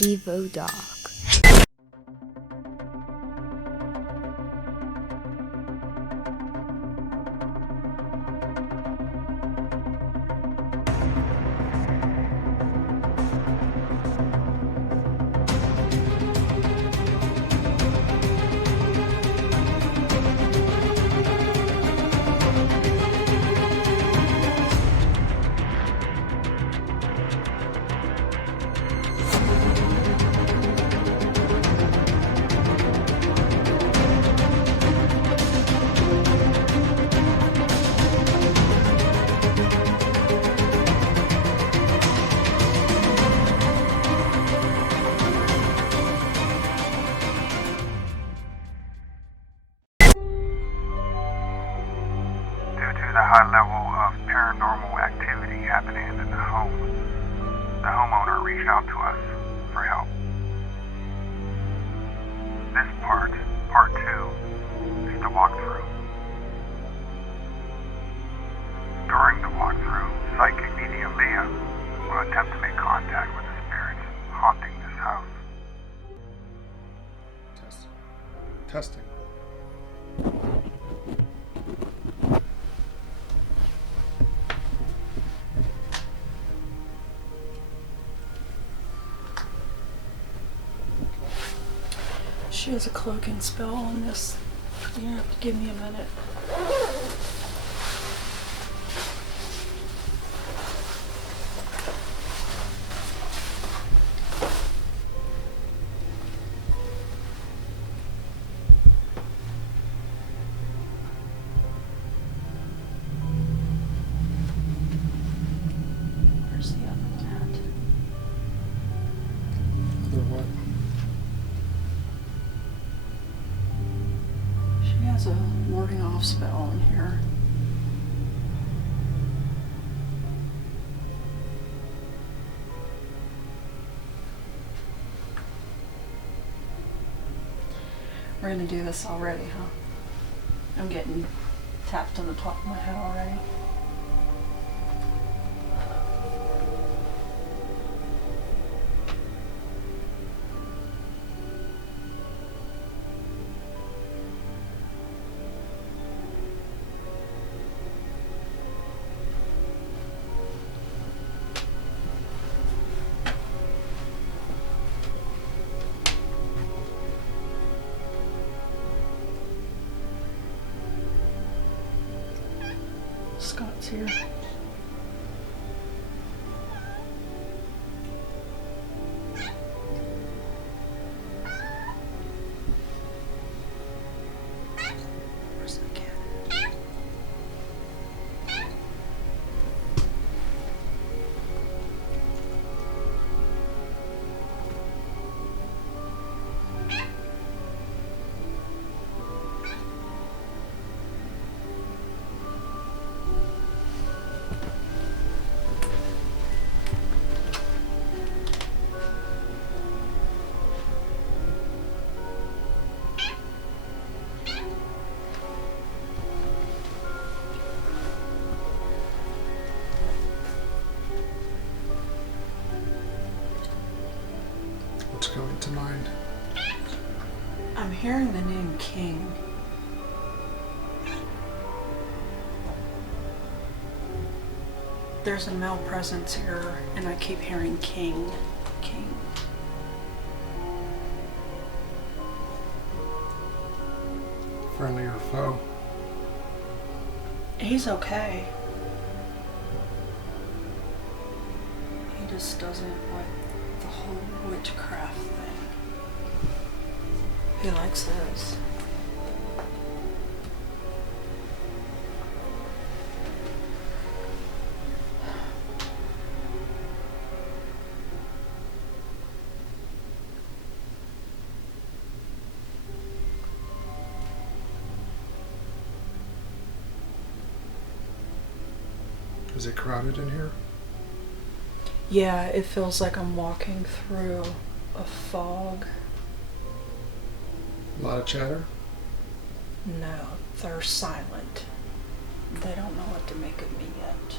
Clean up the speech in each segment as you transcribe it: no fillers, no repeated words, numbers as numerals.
Evo Dog. The high level of paranormal activity happening in the home, the homeowner reached out to us for help. This part 2, is the walkthrough. During the walkthrough, psychic medium Leah will attempt to make contact with the spirits haunting this house. Testing. She has a cloaking spell on this. You have to give me a minute. Where's the other one at? Other what? She has a warding off spell in here. We're gonna do this already, huh? I'm getting tapped on the top of my head already. Scott's here. Where's the cat? What's going to mind? I'm hearing the name King. There's a male presence here, and I keep hearing King. King. Friendly or foe? He's okay. He just doesn't like the whole witchcraft thing. He likes this. Is it crowded in here? Yeah, it feels like I'm walking through a fog. A lot of chatter? No, they're silent. They don't know what to make of me yet.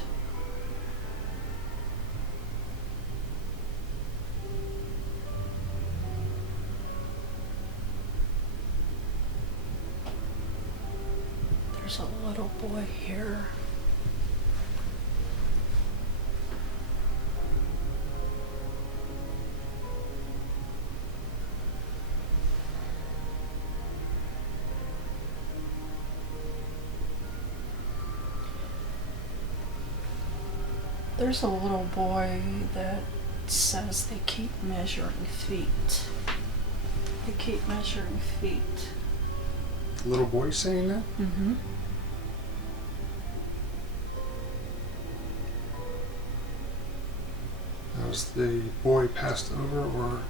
There's a little boy here. There's a little boy that says they keep measuring feet. They keep measuring feet. Little boy saying that? Mm-hmm. That was the boy passed over, or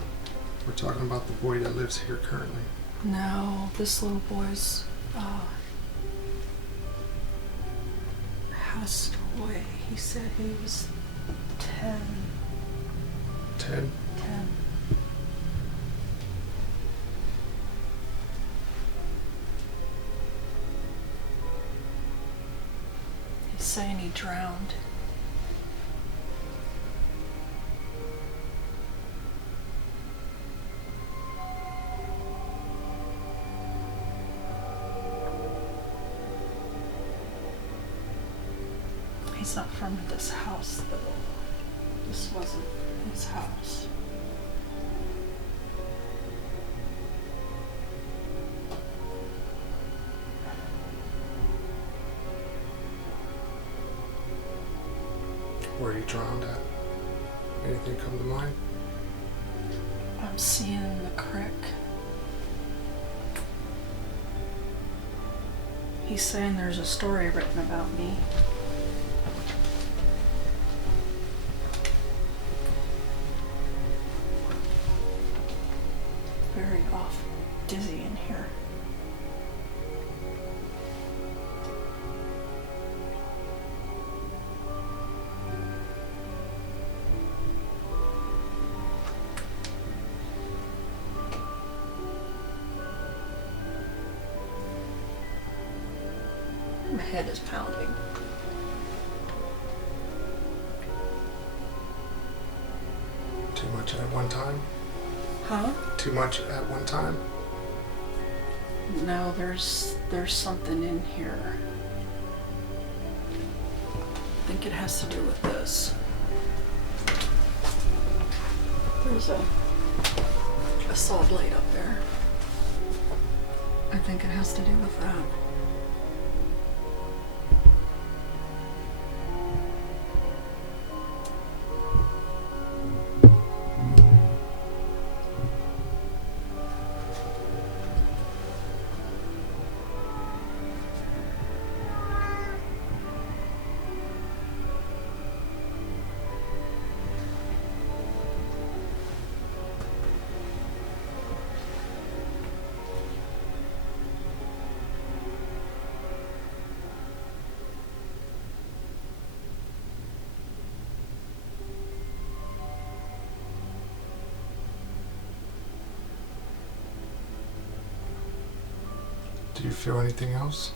we're talking about the boy that lives here currently? No, this little boy's passed away. He said he was 10. 10? 10. He's saying he drowned. He's not from this house, though. This wasn't his house. Where he drowned at? Anything come to mind? I'm seeing the creek. He's saying there's a story written about me. Very off, dizzy in here. My head is pounding. Too much at one time? Huh? Too much at one time? No, there's something in here. I think it has to do with this. There's a saw blade up there. I think it has to do with that. Do you feel anything else?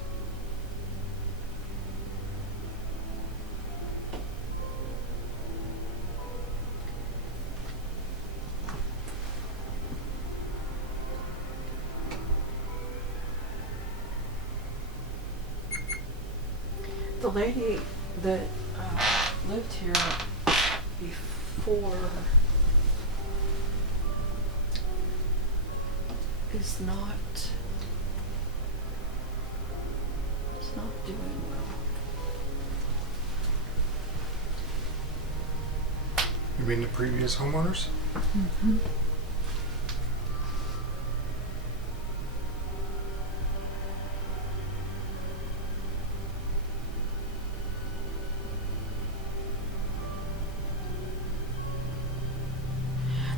The lady that lived here before is not doing well. You mean the previous homeowners? Mm-hmm.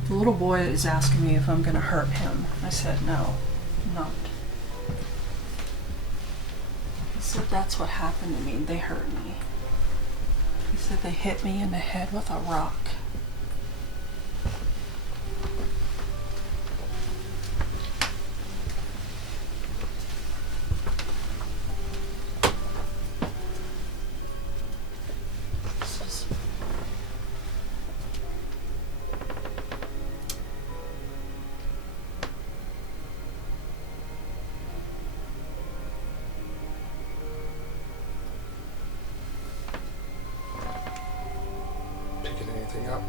The little boy is asking me if I'm going to hurt him. I said no, I'm not. He said that's what happened to me. They hurt me. He said they hit me in the head with a rock. anything up.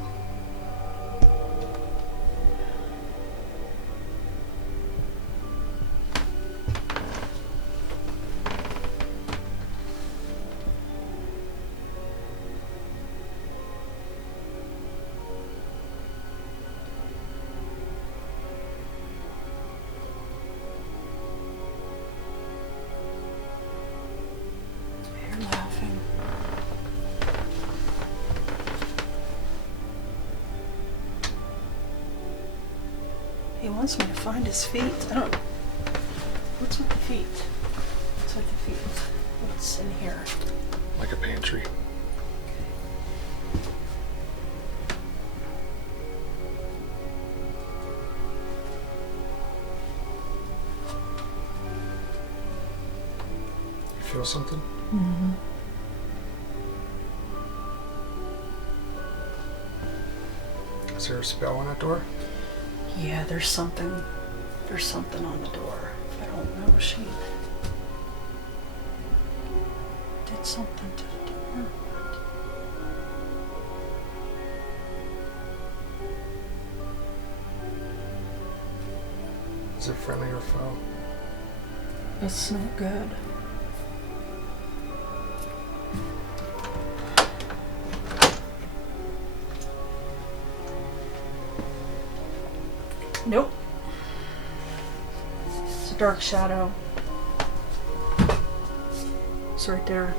You're laughing. He wants me to find his feet. I don't. What's with the feet? What's with the feet? What's in here? Like a pantry. You feel something? Mm-hmm. Is there a spell on that door? Yeah, there's something on the door. I don't know. She did something to the door. Is it friendly or foe? It's not good. Nope. It's a dark shadow. It's right there.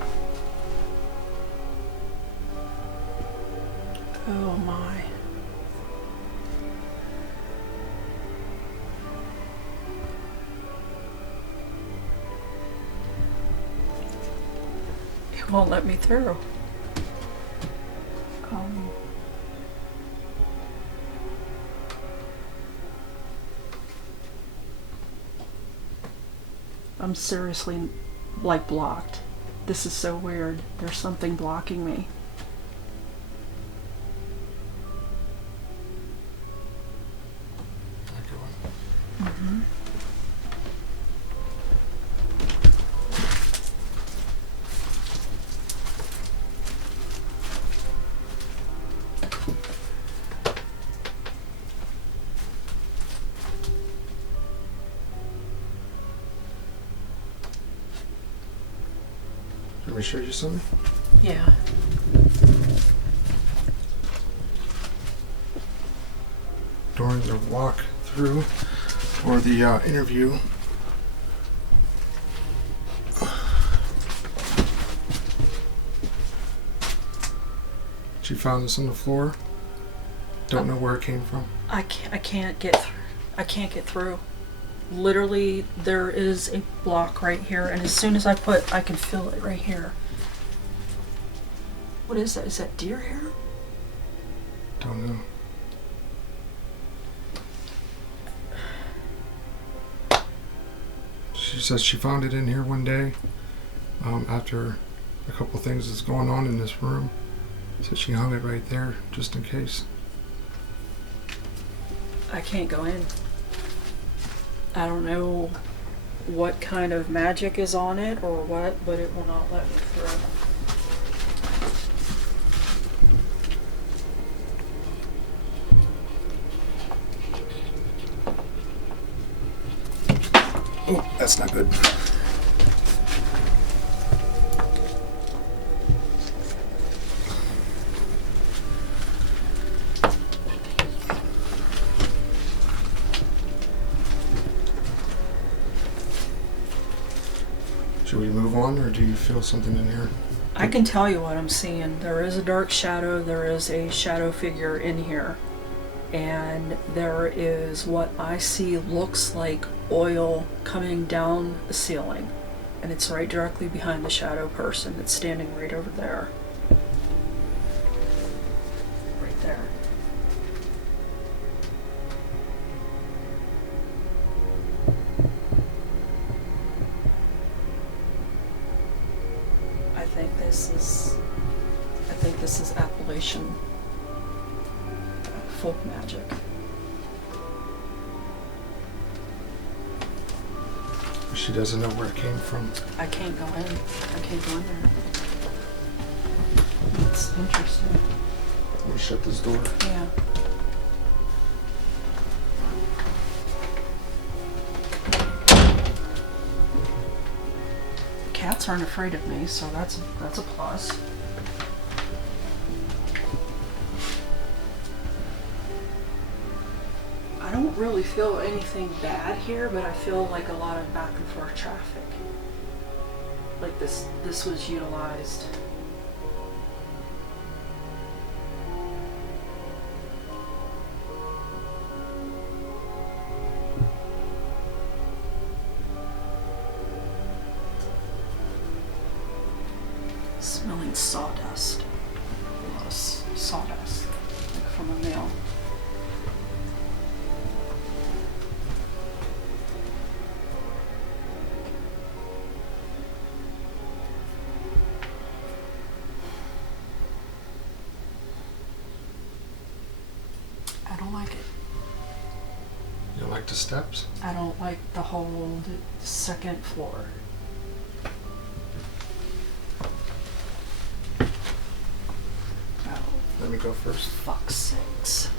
Oh my. It won't let me through. I'm seriously, like, blocked. This is so weird. There's something blocking me. Mm-hmm. Let me show you something. Yeah. During the walk through or the interview, she found this on the floor. Don't know where it came from. I can't get through. I can't get through. Literally, there is a block right here, and as soon as I can feel it right here. What is that? Is that deer hair? Don't know. She says she found it in here one day after a couple things that's going on in this room. So she hung it right there just in case. I can't go in. I don't know what kind of magic is on it or what, but it will not let me through. Oh, that's not good. Should we move on, or do you feel something in here? I can tell you what I'm seeing. There is a dark shadow, there is a shadow figure in here, and there is what I see looks like oil coming down the ceiling, and it's right directly behind the shadow person that's standing right over there. Right there. I think this is Appalachian folk magic. She doesn't know where it came from. I can't go in. I can't go in there. It's interesting. I'm gonna shut this door. Yeah. Cats aren't afraid of me, so that's a plus. I don't really feel anything bad here, but I feel like a lot of back and forth traffic. Like this was utilized. Smelling sawdust. A lot of sawdust, like from a mill. I don't like it. You don't like the steps? I don't like the whole second floor. Let me go first. Fuck's sakes.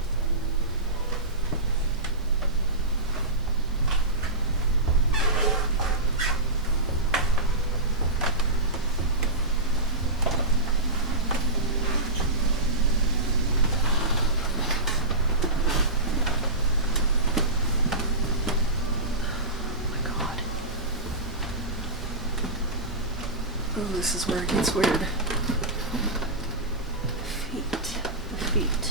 Oh, this is where it gets weird. The feet.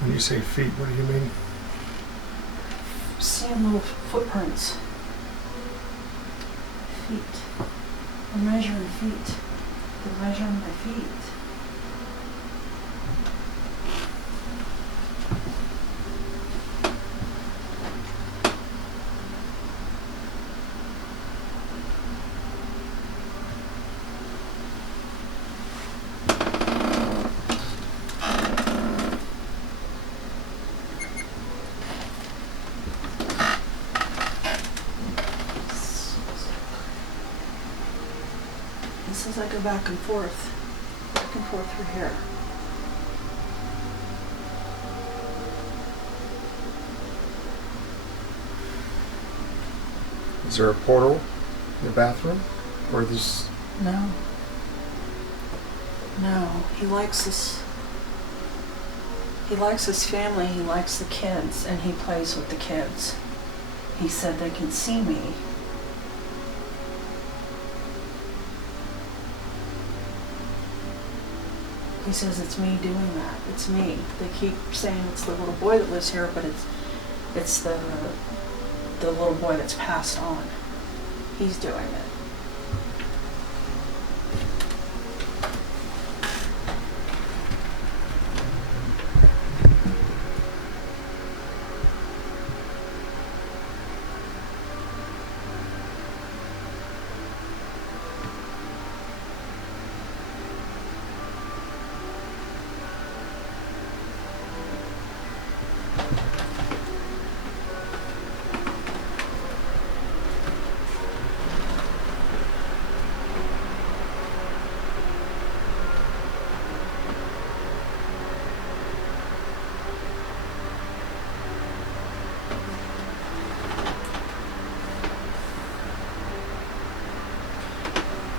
When you say feet, what do you mean? Seeing little footprints. Feet. I'm measuring feet. They're measuring my feet. This is I go back and forth through here. Is there a portal in the bathroom? Or this? No. No, he likes this. He likes his family, he likes the kids, and he plays with the kids. He said they can see me. He says it's me doing that. It's me. They keep saying it's the little boy that lives here, but it's the little boy that's passed on. He's doing it.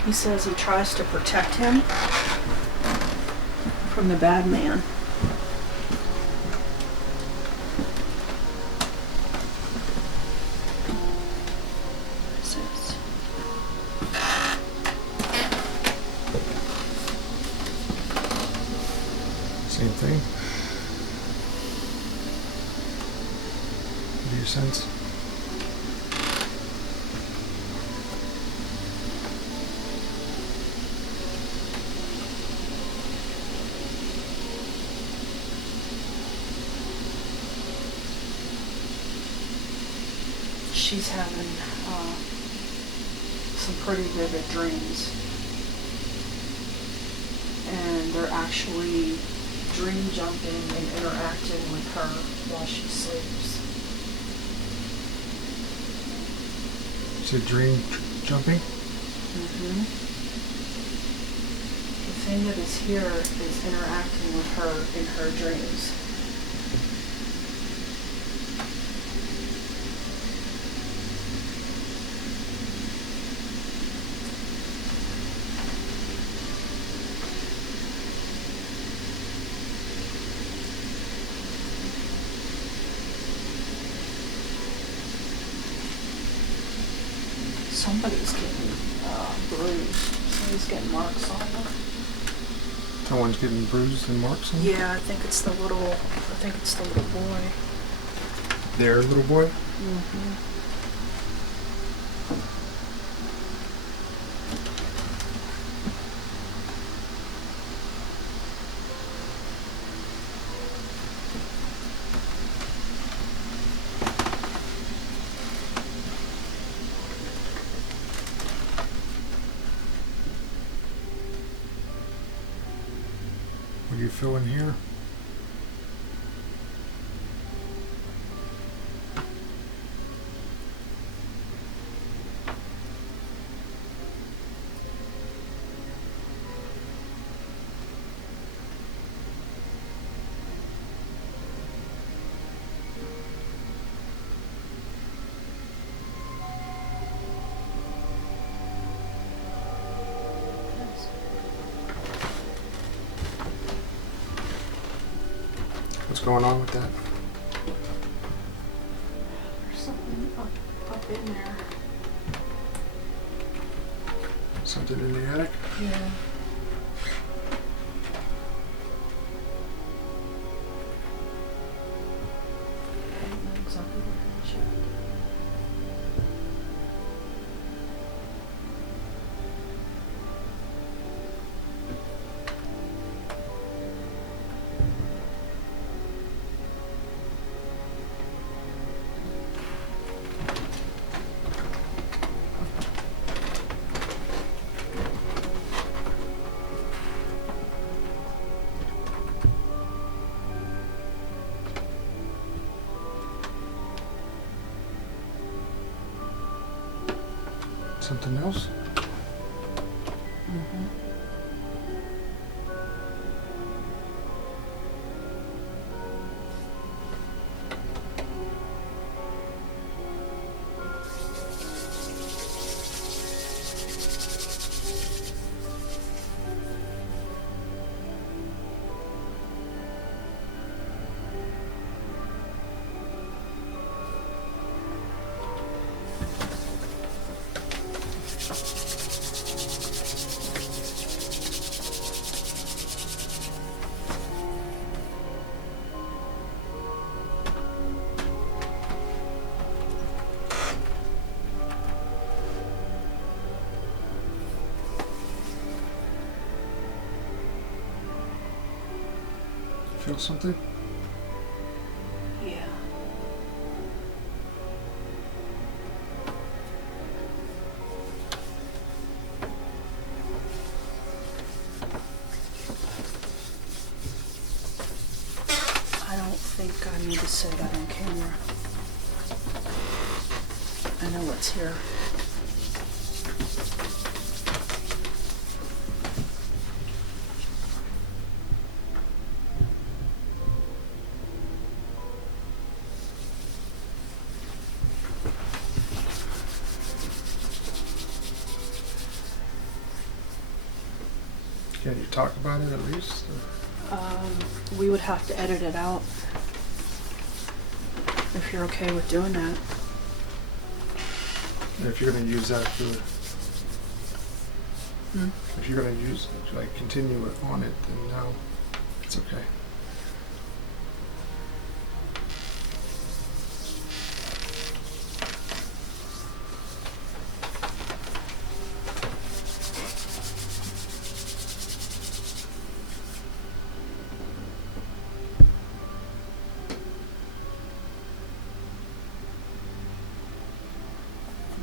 He says he tries to protect him from the bad man. What is this? Same thing? What do you sense? She's having some pretty vivid dreams. they're actually dream jumping and interacting with her while she sleeps. Is it dream jumping? Mm-hmm. The thing that is here is interacting with her in her dreams. Somebody's getting bruised. Somebody's getting marks on them. Someone's getting bruised and marks on them? Yeah, I think it's the little boy. Their little boy? Mm-hmm. What do you feel in here? What's going on with that? There's something up in there. Something in the attic? Yeah. I don't know exactly what it is yet. Something else? Mm-hmm. Feel something? Yeah. I don't think I need to say that on camera. I know what's here. Can you talk about it at least? We would have to edit it out if you're okay with doing that. If you're going to use that for, Hmm? if you're going to use, like, continue it on it, then no, it's okay.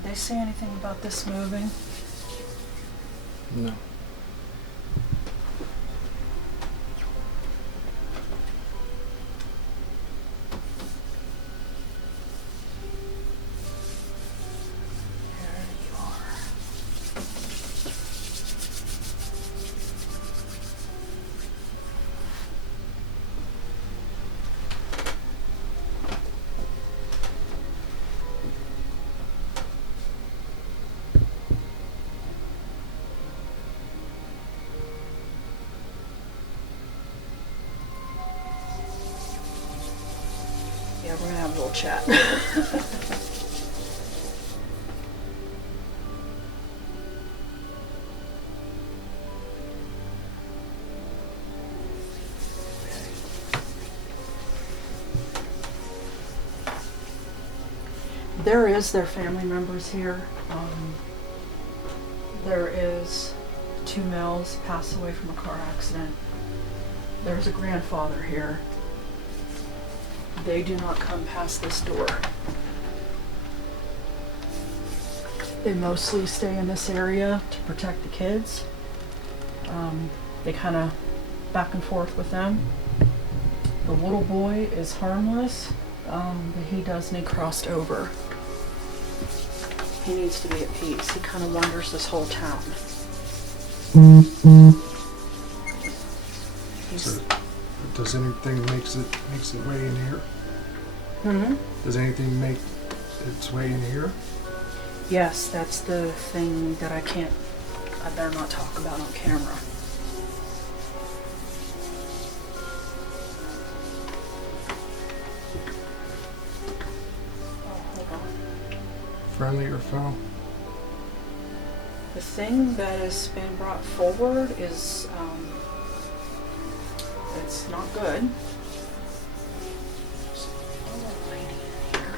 Did they say anything about this moving? No. casual chat. There is their family members here. There is 2 males passed away from a car accident. There's a grandfather here. They do not come past this door. They mostly stay in this area to protect the kids. They kind of back and forth with them. The little boy is harmless, but he does need crossed over. He needs to be at peace. He kind of wanders this whole town. So, does anything makes it way in here? Mm-hmm. Does anything make its way in here? Yes, that's the thing that I better not talk about on camera. Oh, hold on. Friendly or foul? The thing that has been brought forward is, it's not good. There's a little lady in here.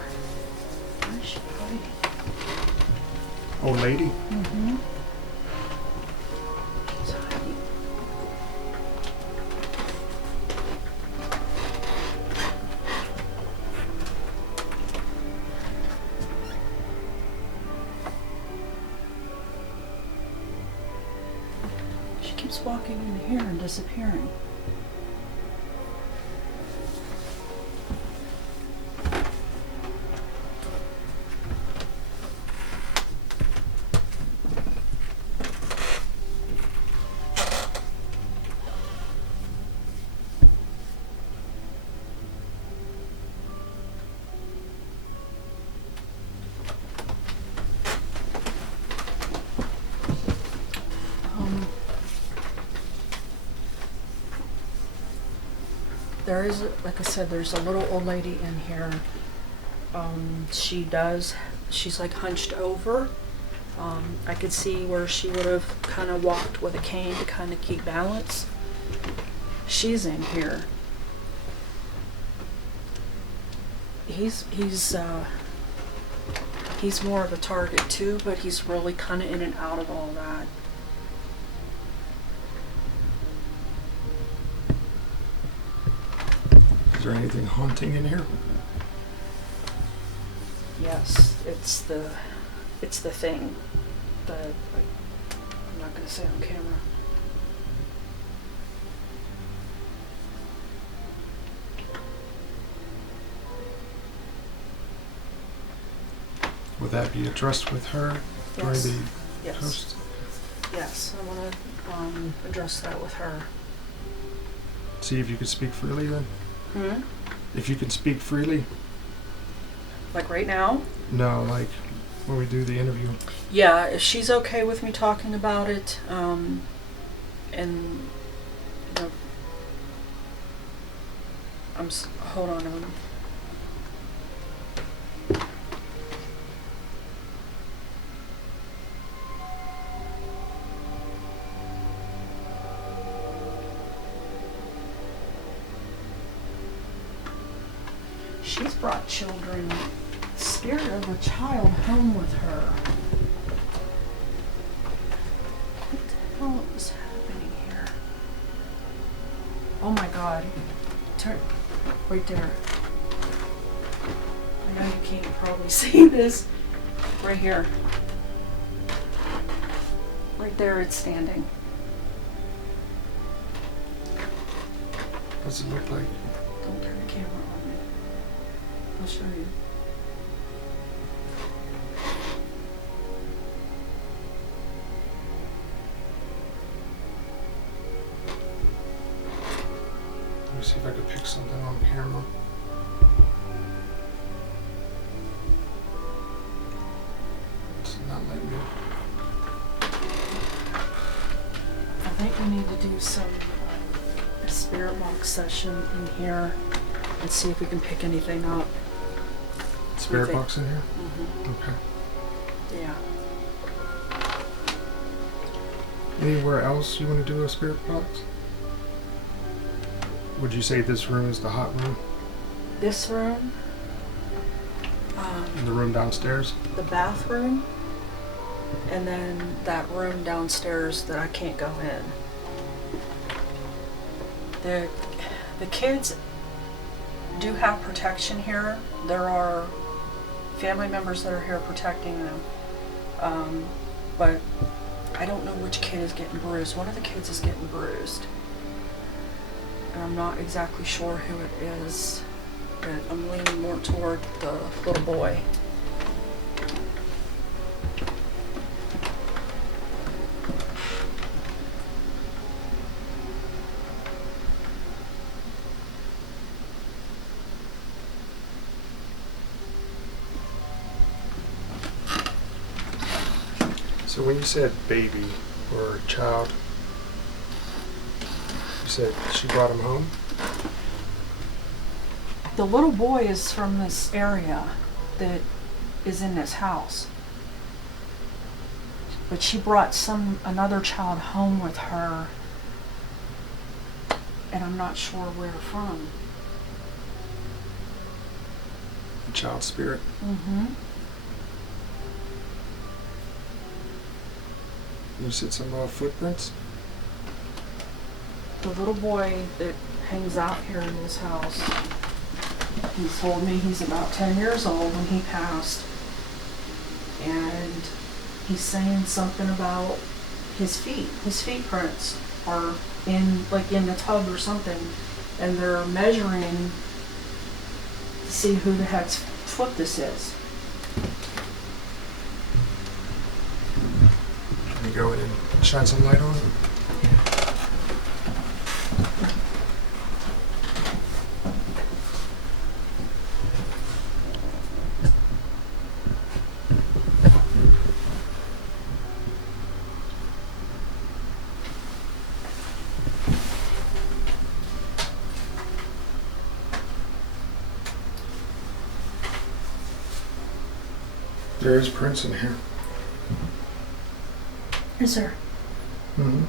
Where is she hiding? Old lady? Mm-hmm. She's hiding. She keeps walking in here and disappearing. There is, like I said, there's a little old lady in here. She's like hunched over. I could see where she would have kind of walked with a cane to kind of keep balance. She's in here. He's more of a target too, but he's really kind of in and out of all that. Is there anything haunting in here? Yes, it's the thing that I'm not going to say on camera. Would that be addressed with her during Yes. the Yes. post? Yes, I want to address that with her. See if you could speak freely then? Hmm? If you can speak freely? Like right now? No, like when we do the interview. Yeah, if she's okay with me talking about it, and you know, hold on a minute. She's brought children, spirit of a child home with her. What the hell is happening here? Oh my god. Turn right there. I know you can't probably see this. Right here. Right there it's standing. What's it look like? Don't turn the camera on me. I'll show you. Let me see if I could pick something on camera. It's not letting me. I think we need to do some spirit box session in here and see if we can pick anything up. Spirit think- box in here? Mhm. Okay. Yeah. Anywhere else you want to do a spirit box? Would you say this room is the hot room? This room, And the room downstairs? the bathroom, and then that room downstairs that I can't go in. The kids do have protection here. There are family members that are here protecting them. But I don't know which kid is getting bruised. One of the kids is getting bruised. And I'm not exactly sure who it is, but I'm leaning more toward the little boy. So when you said baby or child, you said she brought him home? The little boy is from this area that is in this house. But she brought another child home with her, and I'm not sure where from. The child spirit. Mm-hmm. You said some footprints? The little boy that hangs out here in this house, he told me he's about 10 years old when he passed. And he's saying something about his feet. His feet prints are in the tub or something. And they're measuring to see who the heck's foot this is. Can you go in and shine some light on it? There is prints in here. Is there? Mm-hmm.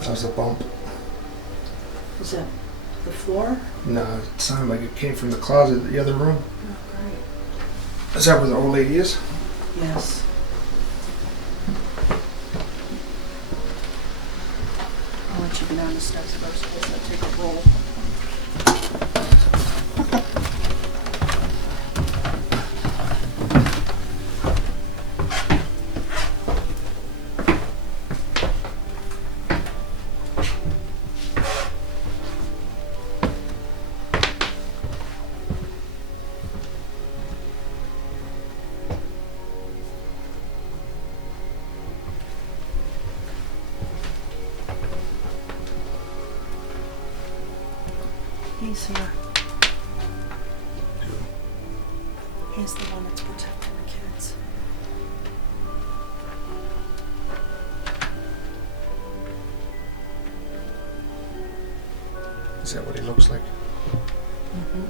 That was a bump. Is it the floor? No, it sounded like it came from the closet of the other room. Oh, great. Is that where the old lady is? Yes. I'll let you go down the steps first because I take a roll. He's here. He's the one that's protecting the kids. Is that what he looks like? Mm-hmm.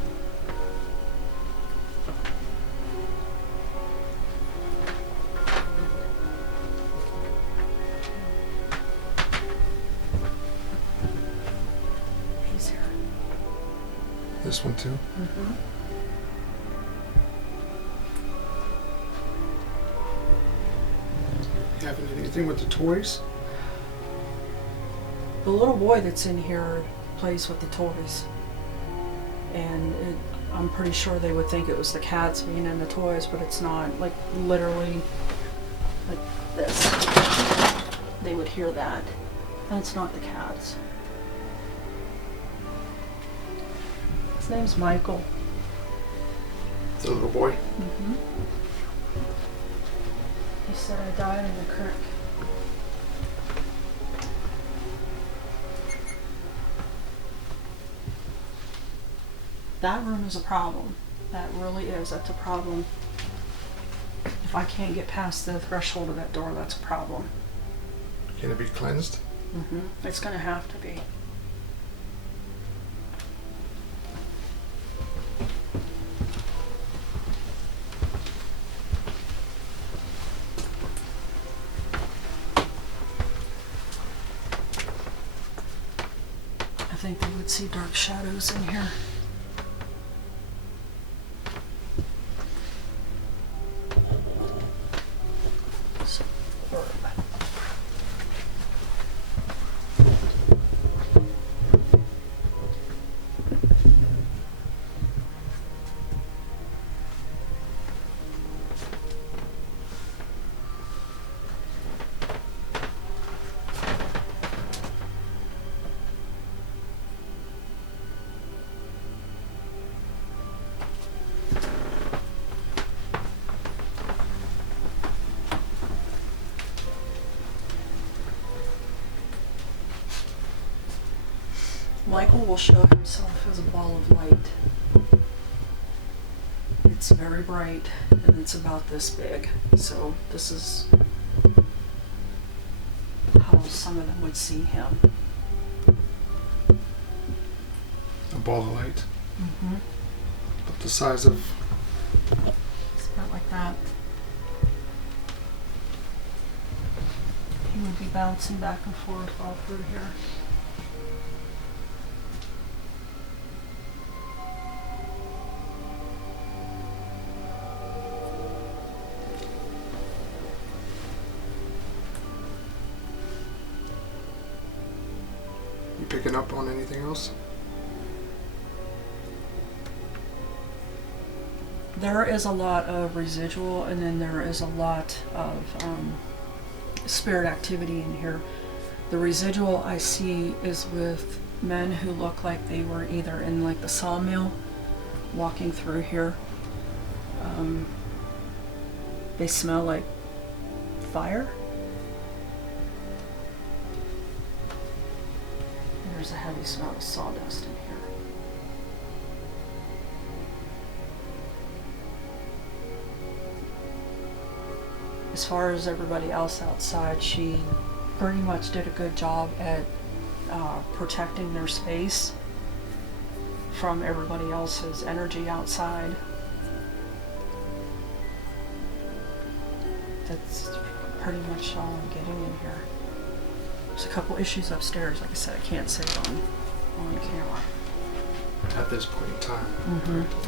He's here. This one too? Mm-hmm. You having anything with the toys? The little boy that's in here plays with the toys. And I'm pretty sure they would think it was the cats being in the toys, but it's not. Like, literally, like this. They would hear that. And it's not the cats. His name's Michael. The little boy? Mm-hmm. He said I died in the creek. That room is a problem. That really is. That's a problem. If I can't get past the threshold of that door, that's a problem. Can it be cleansed? It's gonna have to be. I think they would see dark shadows in here. Michael will show himself as a ball of light. It's very bright and it's about this big. So this is how some of them would see him. A ball of light. About the size of... It's about like that. He would be bouncing back and forth all through here. You picking up on anything else? There is a lot of residual, and then there is a lot of spirit activity in here. The residual I see is with men who look like they were either in like the sawmill, walking through here. They smell like fire. And there's a heavy smell of sawdust in here. As far as everybody else outside, she pretty much did a good job at protecting their space from everybody else's energy outside. That's pretty much all I'm getting in here. There's a couple issues upstairs, like I said, I can't say it on camera. At this point in time.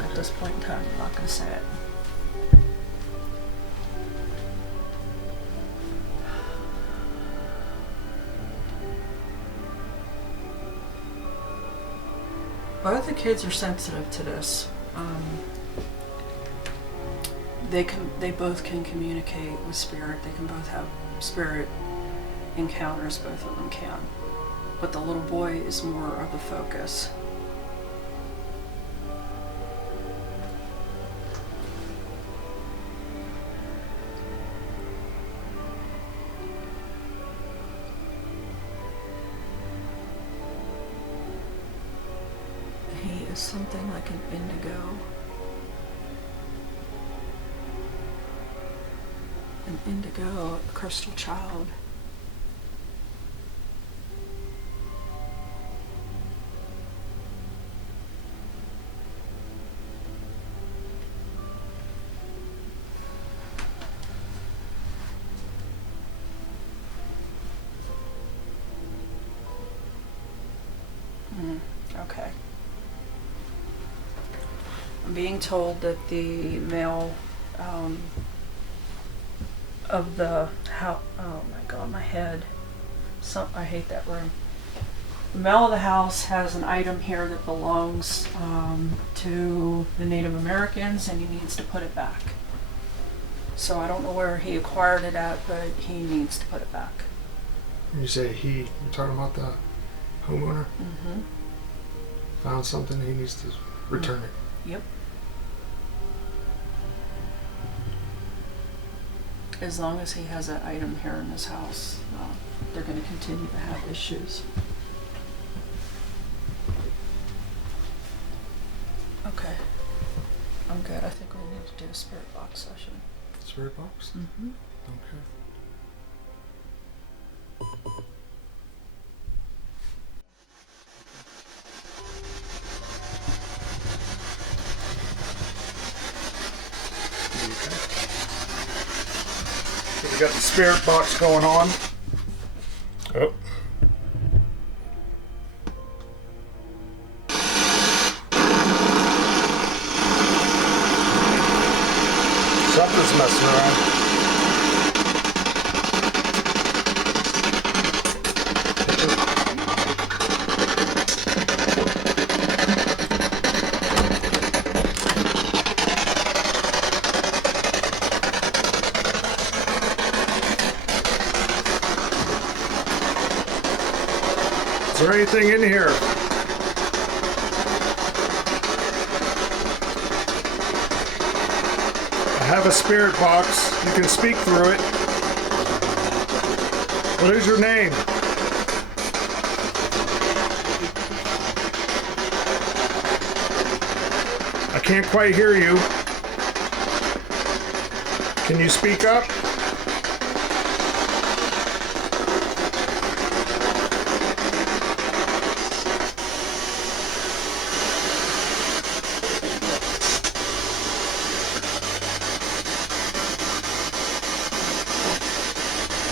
At this point in time, I'm not going to say it. Both the kids are sensitive to this. They both can communicate with spirit. They can both have spirit encounters. Both of them can. But the little boy is more of the focus. He is something like an indigo. An indigo crystal child. Okay. I'm being told that the male of the house, oh my god, my head. I hate that room. The male of the house has an item here that belongs to the Native Americans, and he needs to put it back. So I don't know where he acquired it at, but he needs to put it back. When you say he, you're talking about the homeowner? Found something, he needs to return it. Yep. As long as he has that item here in his house, they're going to continue to have issues. Okay. I'm good. I think we need to do a spirit box session. Spirit box? Mm-hmm. Okay. We got the spirit box going on. Oh. Something's messing around. Is there anything in here? I have a spirit box. You can speak through it. What is your name? I can't quite hear you. Can you speak up?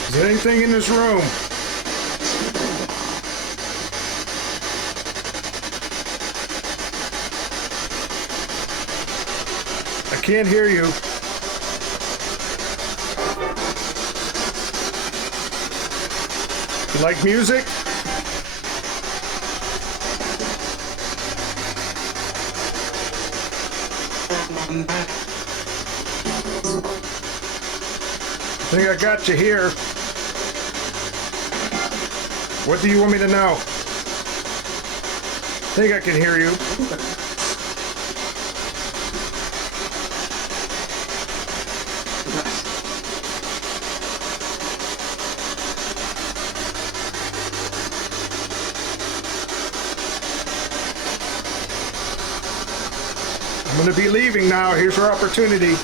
Is there anything in this room? I can't hear you. You like music? I think I got you here. What do you want me to know? I think I can hear you. I'm going to be leaving now. Here's your opportunity.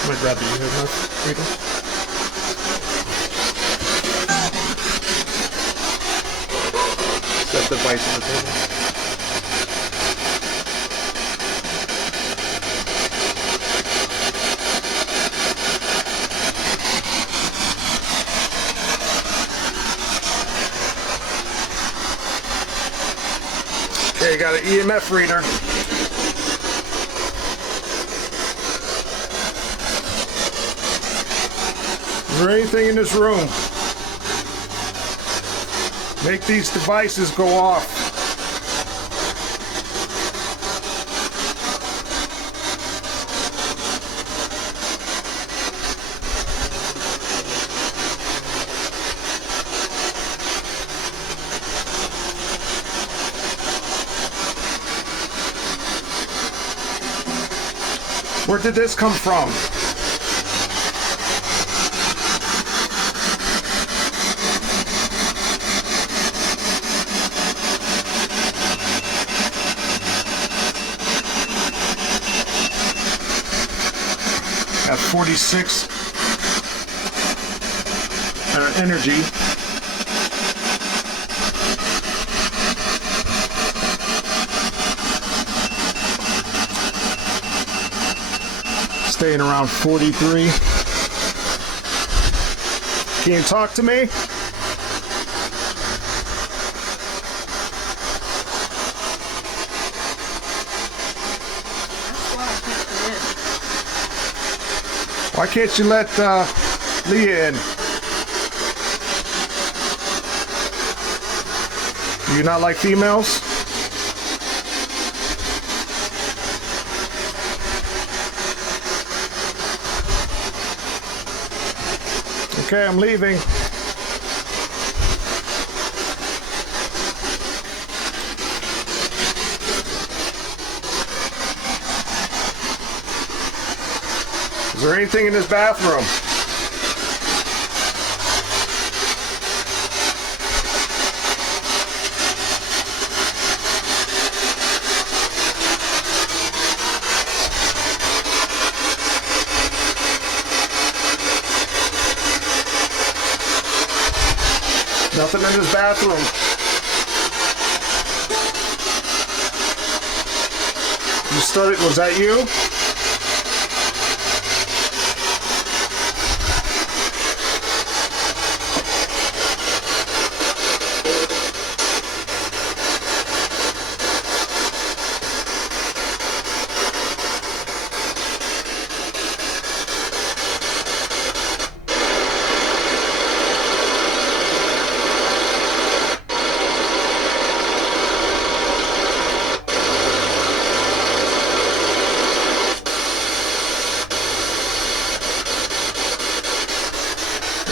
I'm gonna grab the earmuff reader. Set the device on the table. Okay, you got an EMF reader. Is there anything in this room? Make these devices go off. Where did this come from? At 46 energy. Staying around 43. Can you talk to me? Why can't you let Leah in? Do you not like females? Okay, I'm leaving. Is there anything in this bathroom? Nothing in this bathroom. You started, was that you?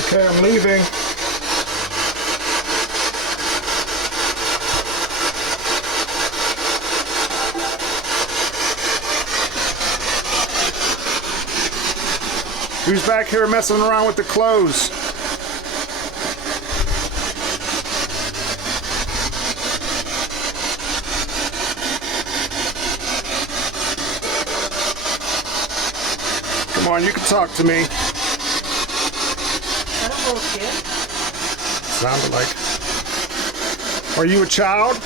Okay, I'm leaving. Who's back here messing around with the clothes? Come on, you can talk to me. Sounded like. Are you a child?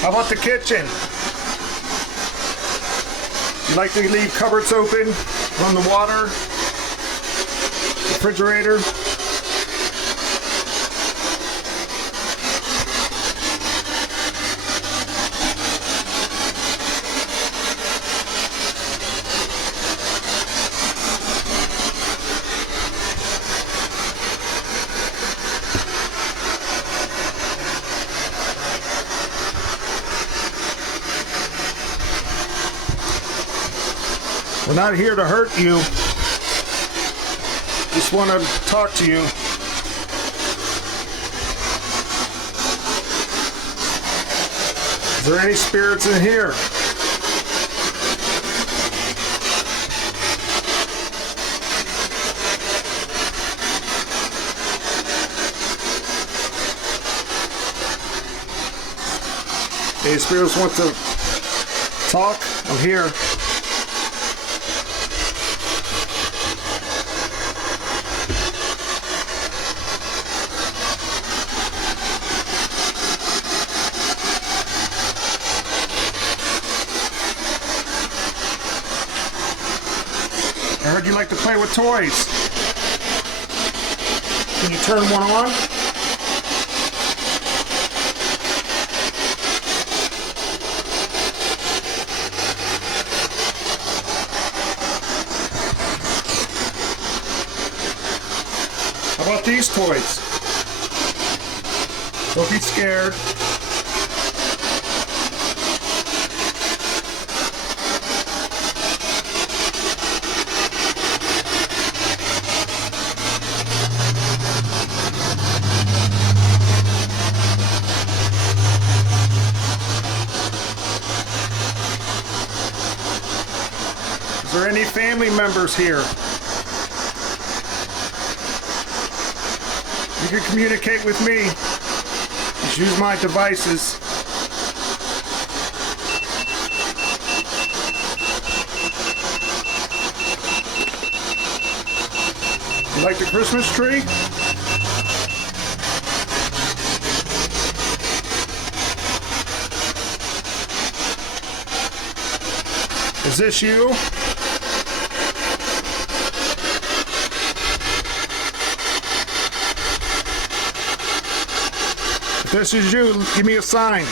How about the kitchen? You like to leave cupboards open, run the water, refrigerator. We're not here to hurt you. Just want to talk to you. Is there any spirits in here? Any spirits want to talk? I'm here. I heard you like to play with toys. Can you turn one on? How about these toys? Don't be scared. Is there any family members here? You can communicate with me. Just use my devices. You like the Christmas tree? Is this you? If this is you, give me a sign.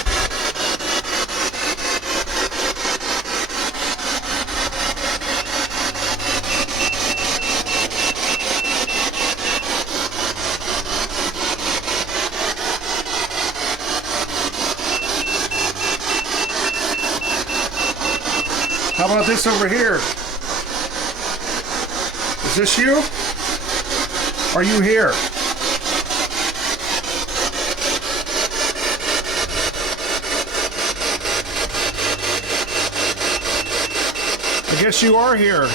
How about this over here? Is this you? Are you here? I guess you are here.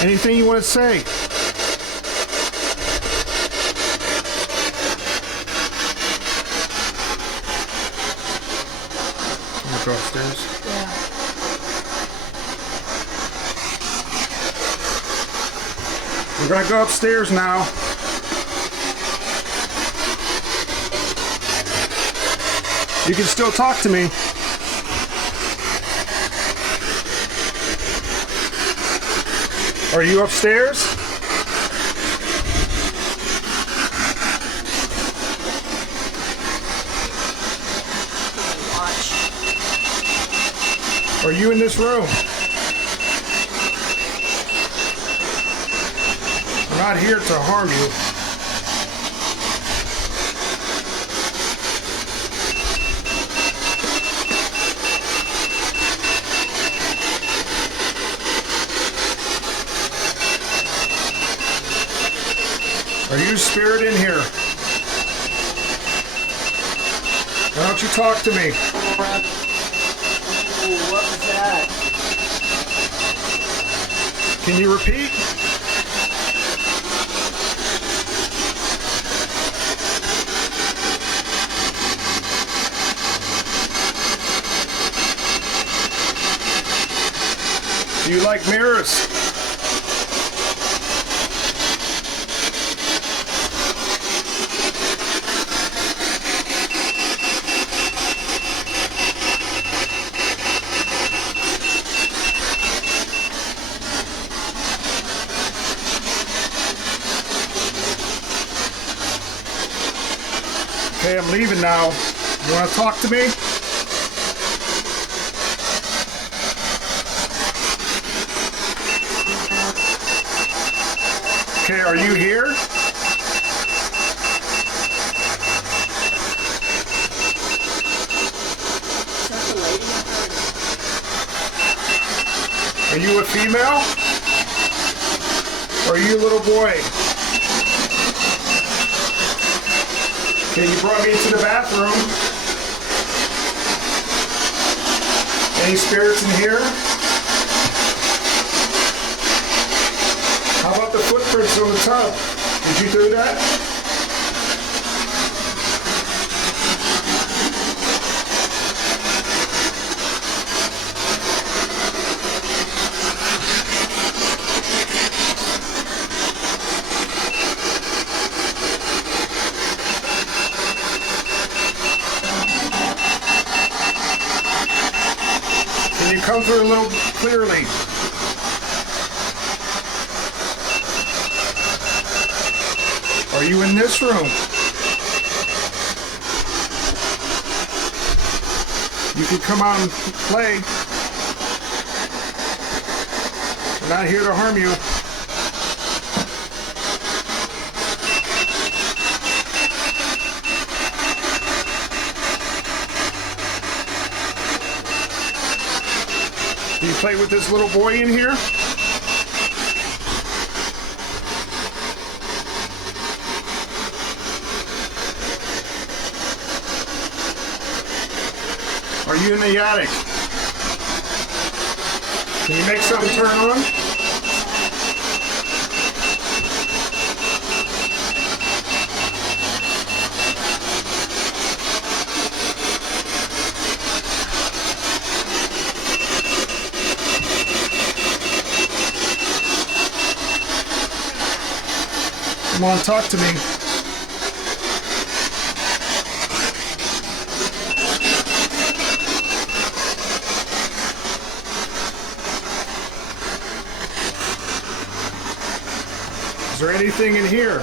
Anything you want to say? go upstairs? Yeah. We're gonna go upstairs now. You can still talk to me. Are you upstairs? Watch. Are you in this room? I'm not here to harm you. Are you a spirit in here? Why don't you talk to me? Ooh, what was that? Can you repeat? Do you like mirrors? Okay, I'm leaving now. You want to talk to me? Okay, are you here? Is that the lady? Are you a female? Or are you a little boy? Okay, you brought me into the bathroom. Any spirits in here? How about the footprints on the tub? Did you do that? Can you come through a little clearly? Are you in this room? You can come out and play. We're not here to harm you. Do you play with this little boy in here? Are you in the attic? Can you make something turn on? Come on, talk to me. Is there anything in here?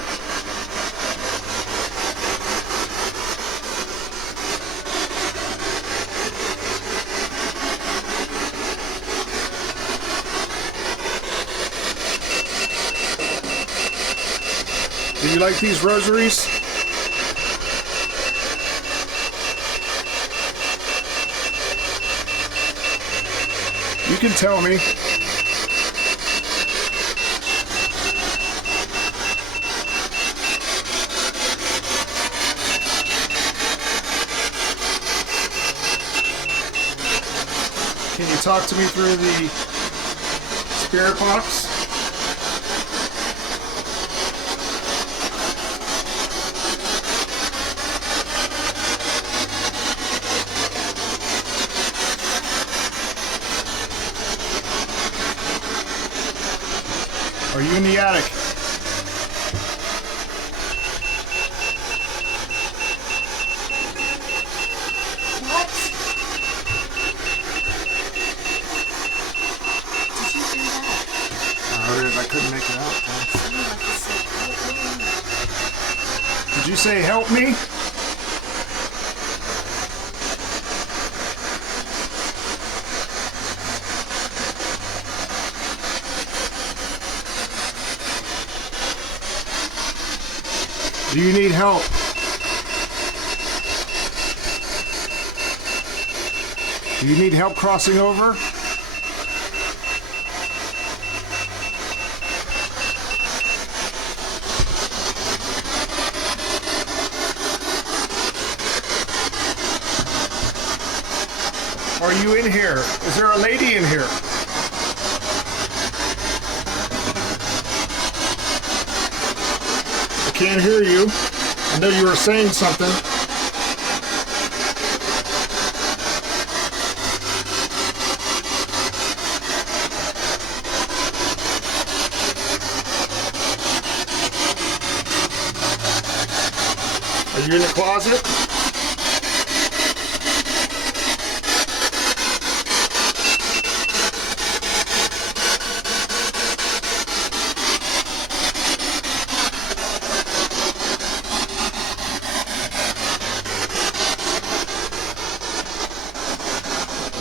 Do you like these rosaries? You can tell me. Can you talk to me through the spirit box? You in the attic. What? Did you hear that? I heard it. I couldn't make it out. Sounded like it said, "Help me." Did you say help me? Do you need help? Do you need help crossing over? Are you in here? Is there a lady in here? I can't hear you. I know you were saying something. Are you in the closet?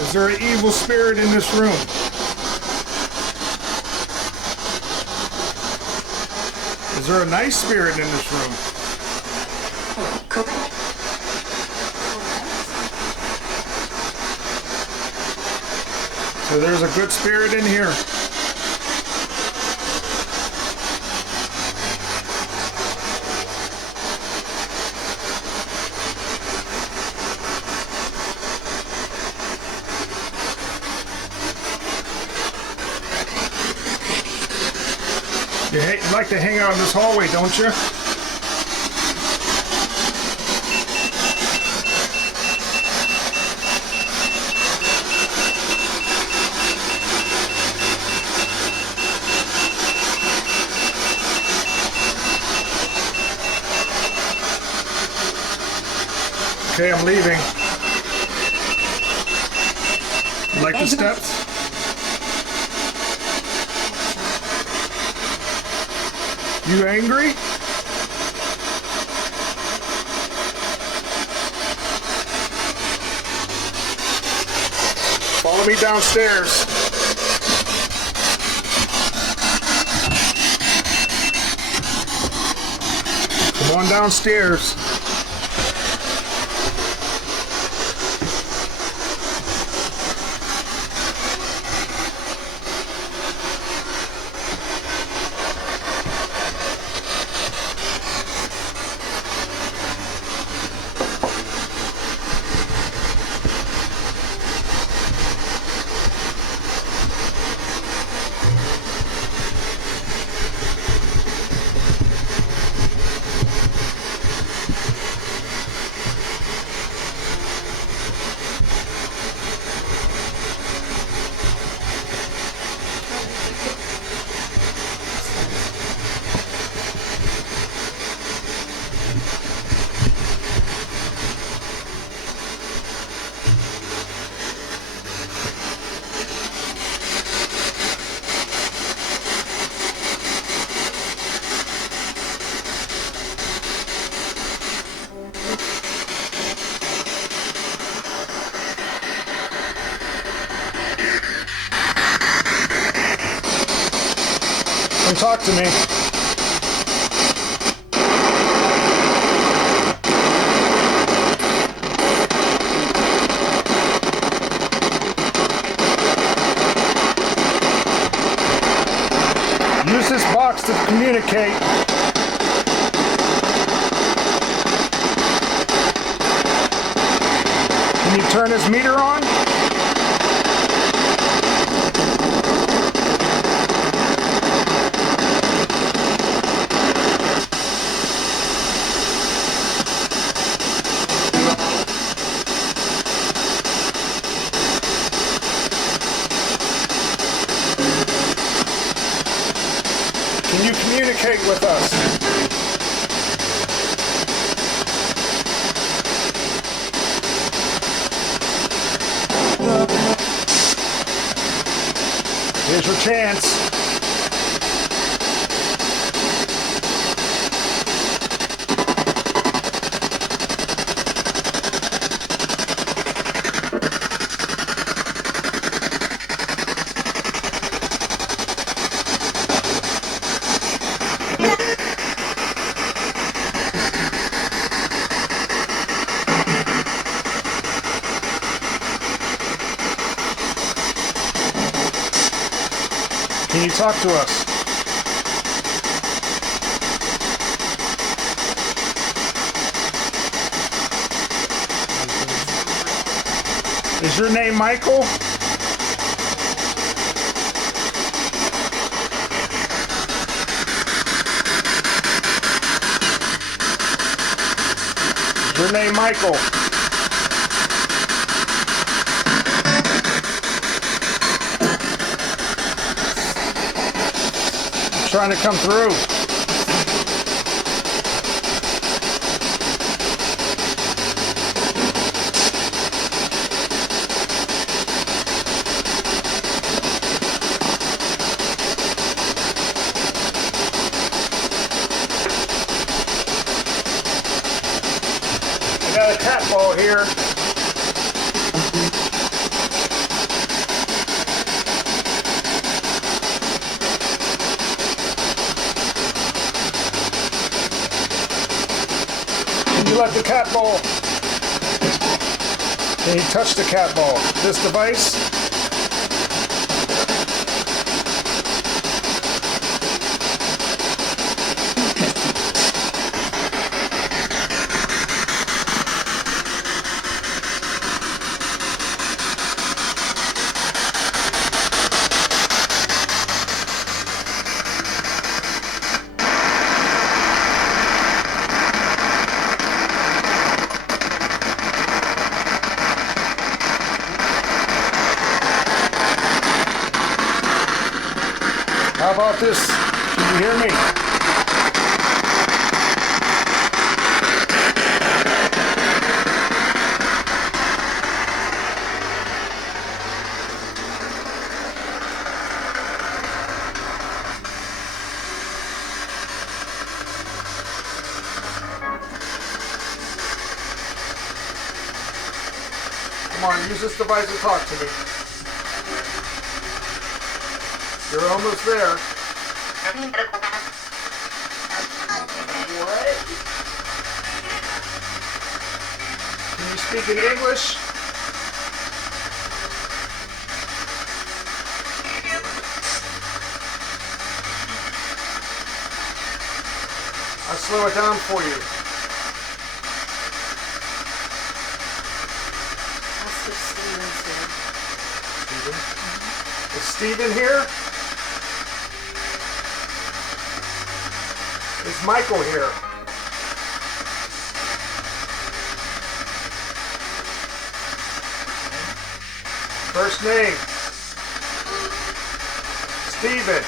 Is there an evil spirit in this room? Is there a nice spirit in this room? Correct. So there's a good spirit in here. You like to hang out in this hallway, don't you? Okay, I'm leaving. You like the steps? You angry? Follow me downstairs. Come on downstairs. Come talk to me. Use this box to communicate. Can you turn his meter on? Here's your chance. Can you talk to us? Is your name Michael? Is your name Michael? Trying to come through. I got a cat ball here. You let the cat ball. Can you touch the cat ball? This device? How about this? Can you hear me? Come on, use this device to talk to me. You're almost there. What? Can you speak in English? I'll slow it down for you. Steven? Is Steven here? Is Michael here? First name? Steven.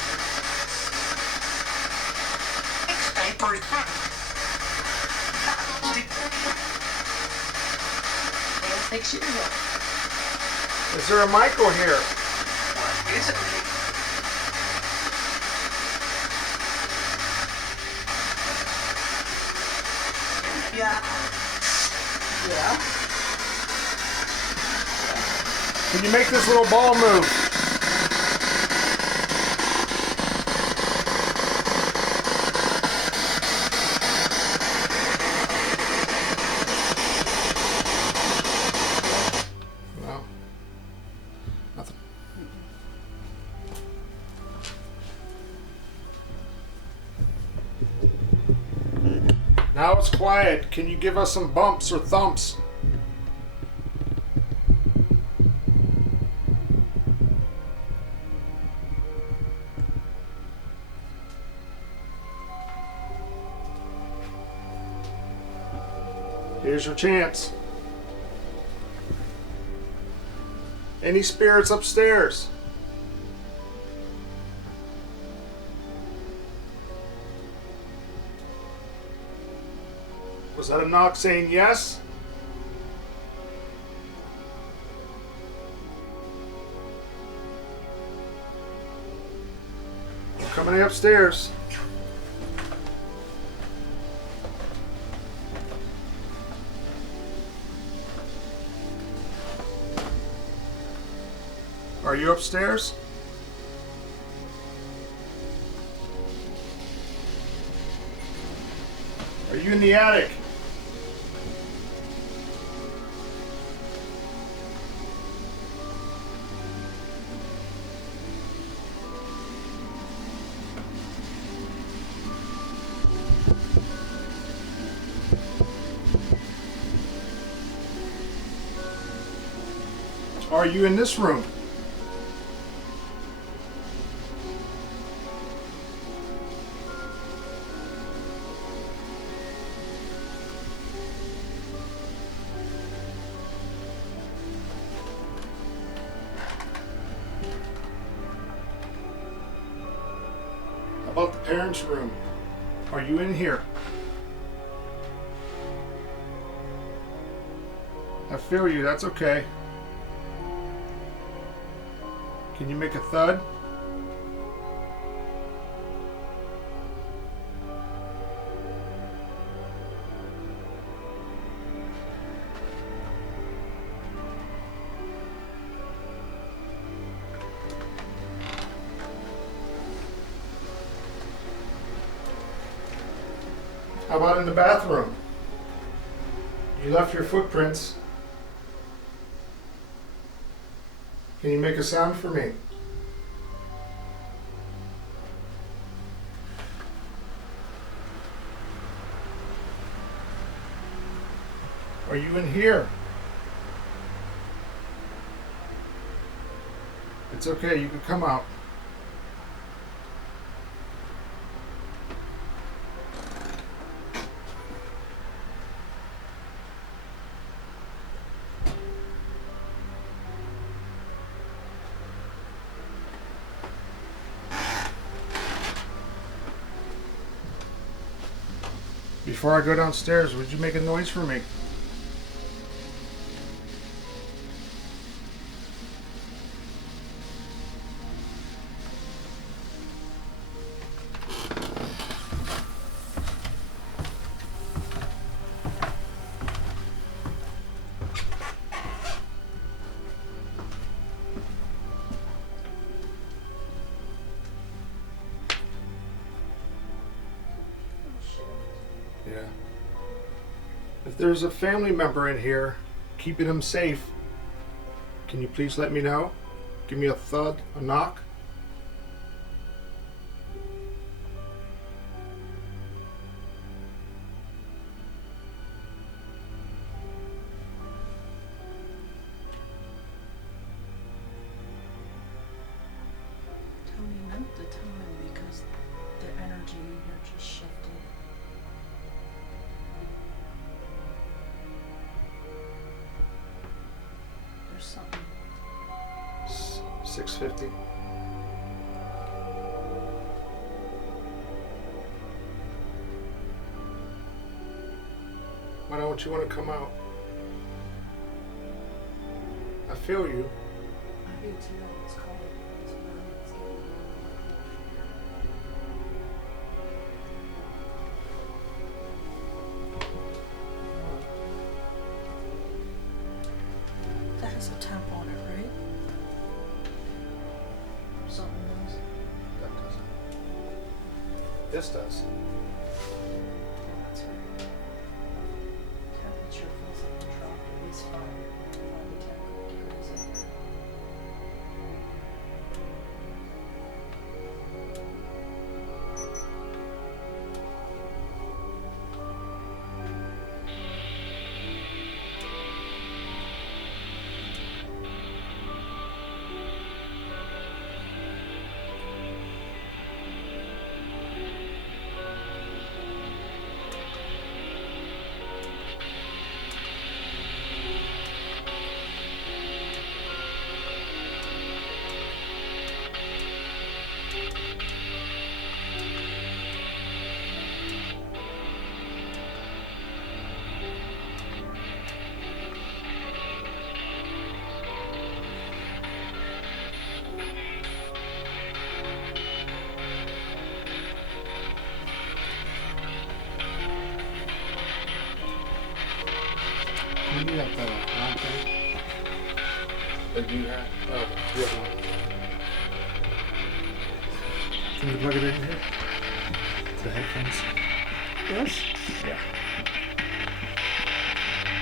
Is there a Michael here? Yeah. Can you make this little ball move? No. Nothing. Now it's quiet. Can you give us some bumps or thumps? Here's your chance. Any spirits upstairs? Was that a knock saying yes? Coming upstairs. Are you upstairs? Are you in the attic? Are you in this room? How about the parents' room? Are you in here? I feel you, that's okay. Can you make a thud? How about in the bathroom? You left your footprints. Can you make a sound for me? Are you in here? It's okay, you can come out. Before I go downstairs, would you make a noise for me? Yeah. If there's a family member in here, keeping them safe, can you please let me know? Give me a thud, a knock. Tony, note the time because the energy in here just shifted. There's something. 6:50. Why don't you want to come out? I feel you. I do too. It's cold. It's warm. It's getting warm. That has a temp on it, right? Something else. That doesn't. This does. That's right. Temperature feels like it dropped at least 5 to 10 degrees in here. Can you have that on thing? Or do you have? Oh, the other one. Can you plug it in here? The headphones? Yes? Yeah.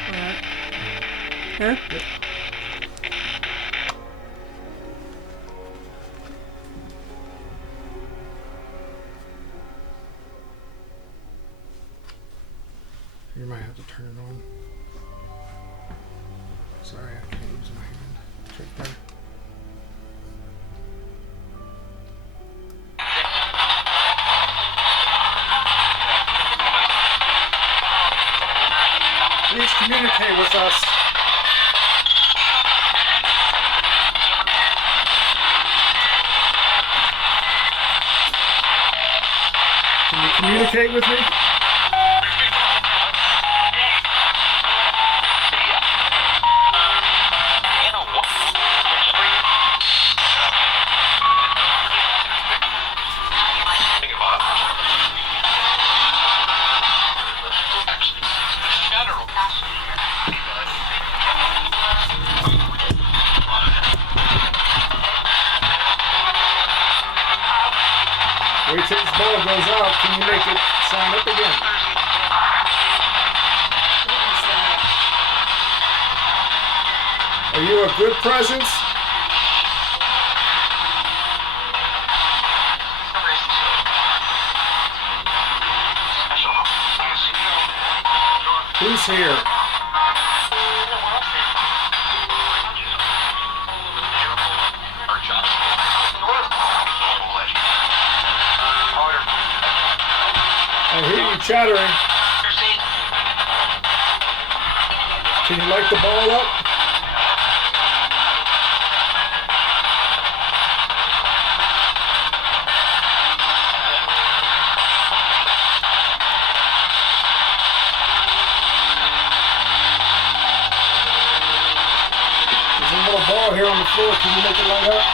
Alright. Here? Yep. You might have to turn it on. Sorry, I can't use my hand. It's right there. Please communicate with us. Can you communicate with me? Wait till this ball goes out. Can you make it sound up again? Are you a good presence? Who's here? I hear you chattering. Can you light the ball up? There's a little ball here on the floor. Can you make it light up?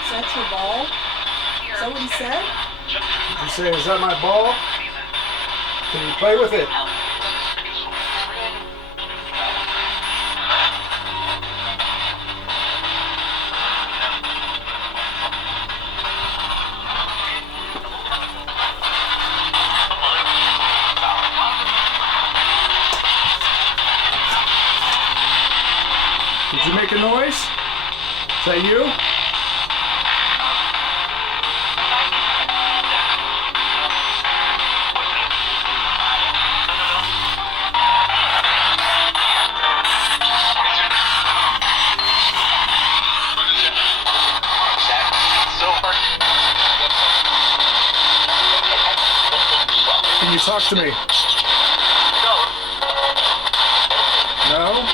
Is that your ball? Is that what he said? You say, is that my ball? Can you play with it? Did you make a noise? Is that you? Can you talk to me? No?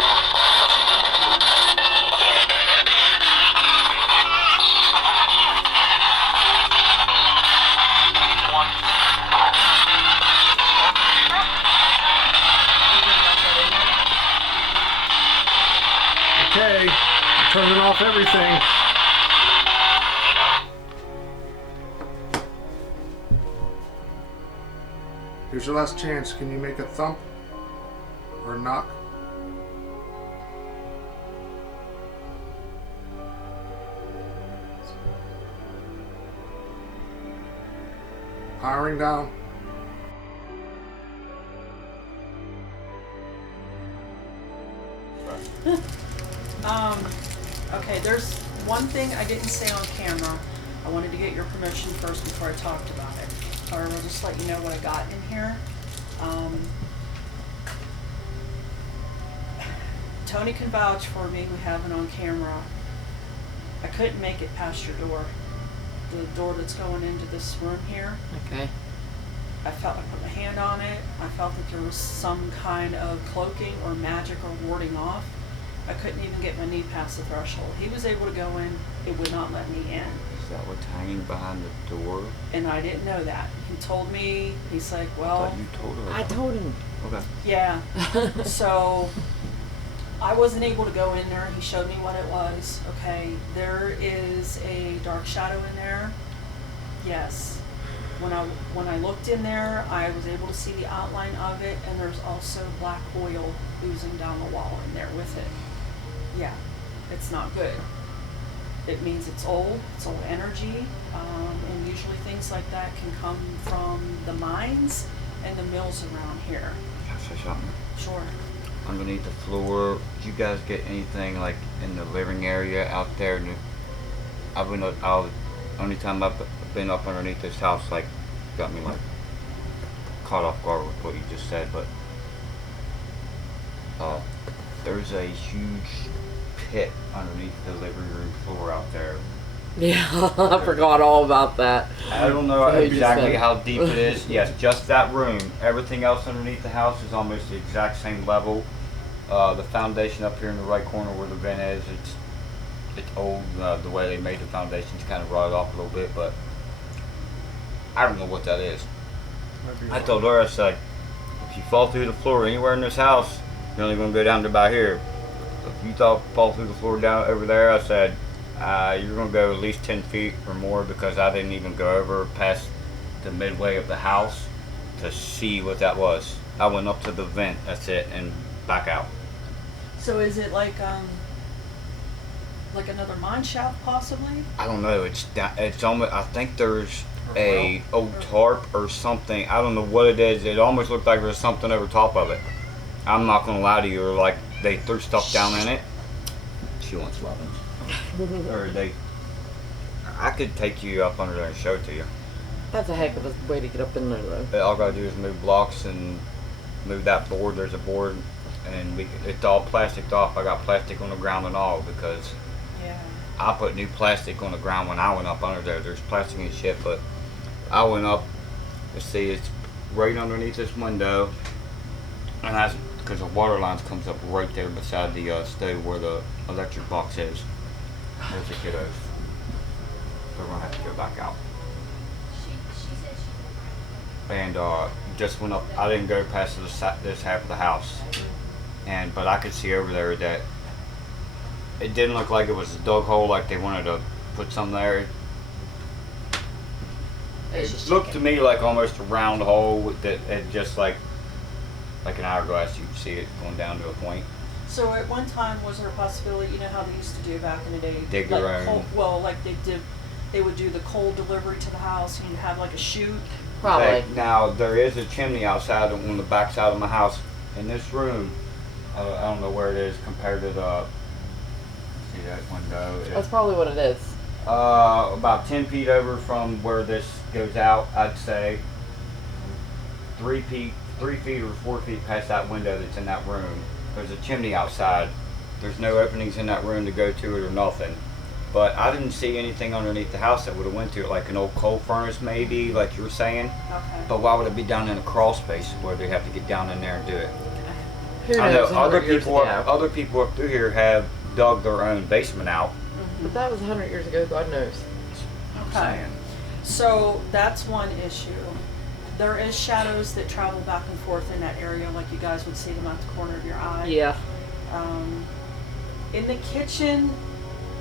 Okay, I'm turning off everything. Here's your last chance. Can you make a thump or a knock? Powering down. Okay, there's one thing I didn't say on camera. I wanted to get your permission first before I talked about it. Or I'll just let you know what I got in here. Tony can vouch for me. We have it on camera. I couldn't make it past your door. The door that's going into this room here. Okay. I put my hand on it. I felt that there was some kind of cloaking or magic or warding off. I couldn't even get my knee past the threshold. He was able to go in. It would not let me in. Is that what's hanging behind the door? And I didn't know that. He told me, he's like, I well, thought you told her. I told him. Okay. yeah. So I wasn't able to go in there. He showed me what it was. Okay, there is a dark shadow in there. Yes. When I looked in there, I was able to see the outline of it, and there's also black oil oozing down the wall in there with it. Yeah, it's not good. It means it's old energy, and usually things like that can come from the mines and the mills around here. Can I say something? Sure. Underneath the floor, did you guys get anything like in the living area out there? Only time I've been up underneath this house, like, got me like caught off guard with what you just said, but there's a huge pit underneath the living room floor out there. Yeah, I forgot all about that. I don't know So you just exactly said- how deep it is. Yes, just that room. Everything else underneath the house is almost the exact same level. The foundation up here in the right corner where the vent is, it's old. The way they made the foundation's kind of rotted off a little bit, but I don't know what that is. I told her, I said, if you fall through the floor anywhere in this house, you're only going to go down to about here. If you fall through the floor down over there, I said, you're going to go at least 10 feet or more, because I didn't even go over past the midway of the house to see what that was. I went up to the vent, that's it, and back out. So is it like another mine shaft possibly? I don't know. It's almost. I think there's a old tarp or something. I don't know what it is. It almost looked like there's something over top of it. I'm not gonna lie to you. Or like they threw stuff down in it. She wants weapons. Or they. I could take you up under there and show it to you. That's a heck of a way to get up in there, though. All I gotta do is move blocks and move that board. There's a board, and it's all plasticed off. I got plastic on the ground and all, because Yeah. I put new plastic on the ground when I went up under there. There's plastic and shit, but I went up. Let's see, it's right underneath this window, and that's because the water lines comes up right there beside the stove where the electric box is. There's the kiddos. They're gonna have to go back out. And just went up. I didn't go past this half of the house, but I could see over there that it didn't look like it was a dug hole, like they wanted to put something there. It looked to me like almost a round hole that it just like an hourglass. You could see it going down to a point. So at one time, was there a possibility, you know how they used to do back in the day? Dig like their own. They would do the coal delivery to the house, and you'd have like a chute. Probably. Okay, now there is a chimney outside on the back side of my house. In this room, I don't know where it is compared to the. See that window? That's probably what it is. About 10 feet over from where this goes out, I'd say 3 feet or 4 feet past that window that's in that room. There's a chimney outside. There's no openings in that room to go to it or nothing. But I didn't see anything underneath the house that would have went to it, like an old coal furnace maybe, like you were saying. Okay. But why would it be down in a crawl space where they have to get down in there and do it? Who I know knows? 100 years ago. other people up through here have dug their own basement out. But that was 100 years ago. God knows. Okay. So that's one issue. There is shadows that travel back and forth in that area, like you guys would see them at the corner of your eye. Yeah. In the kitchen,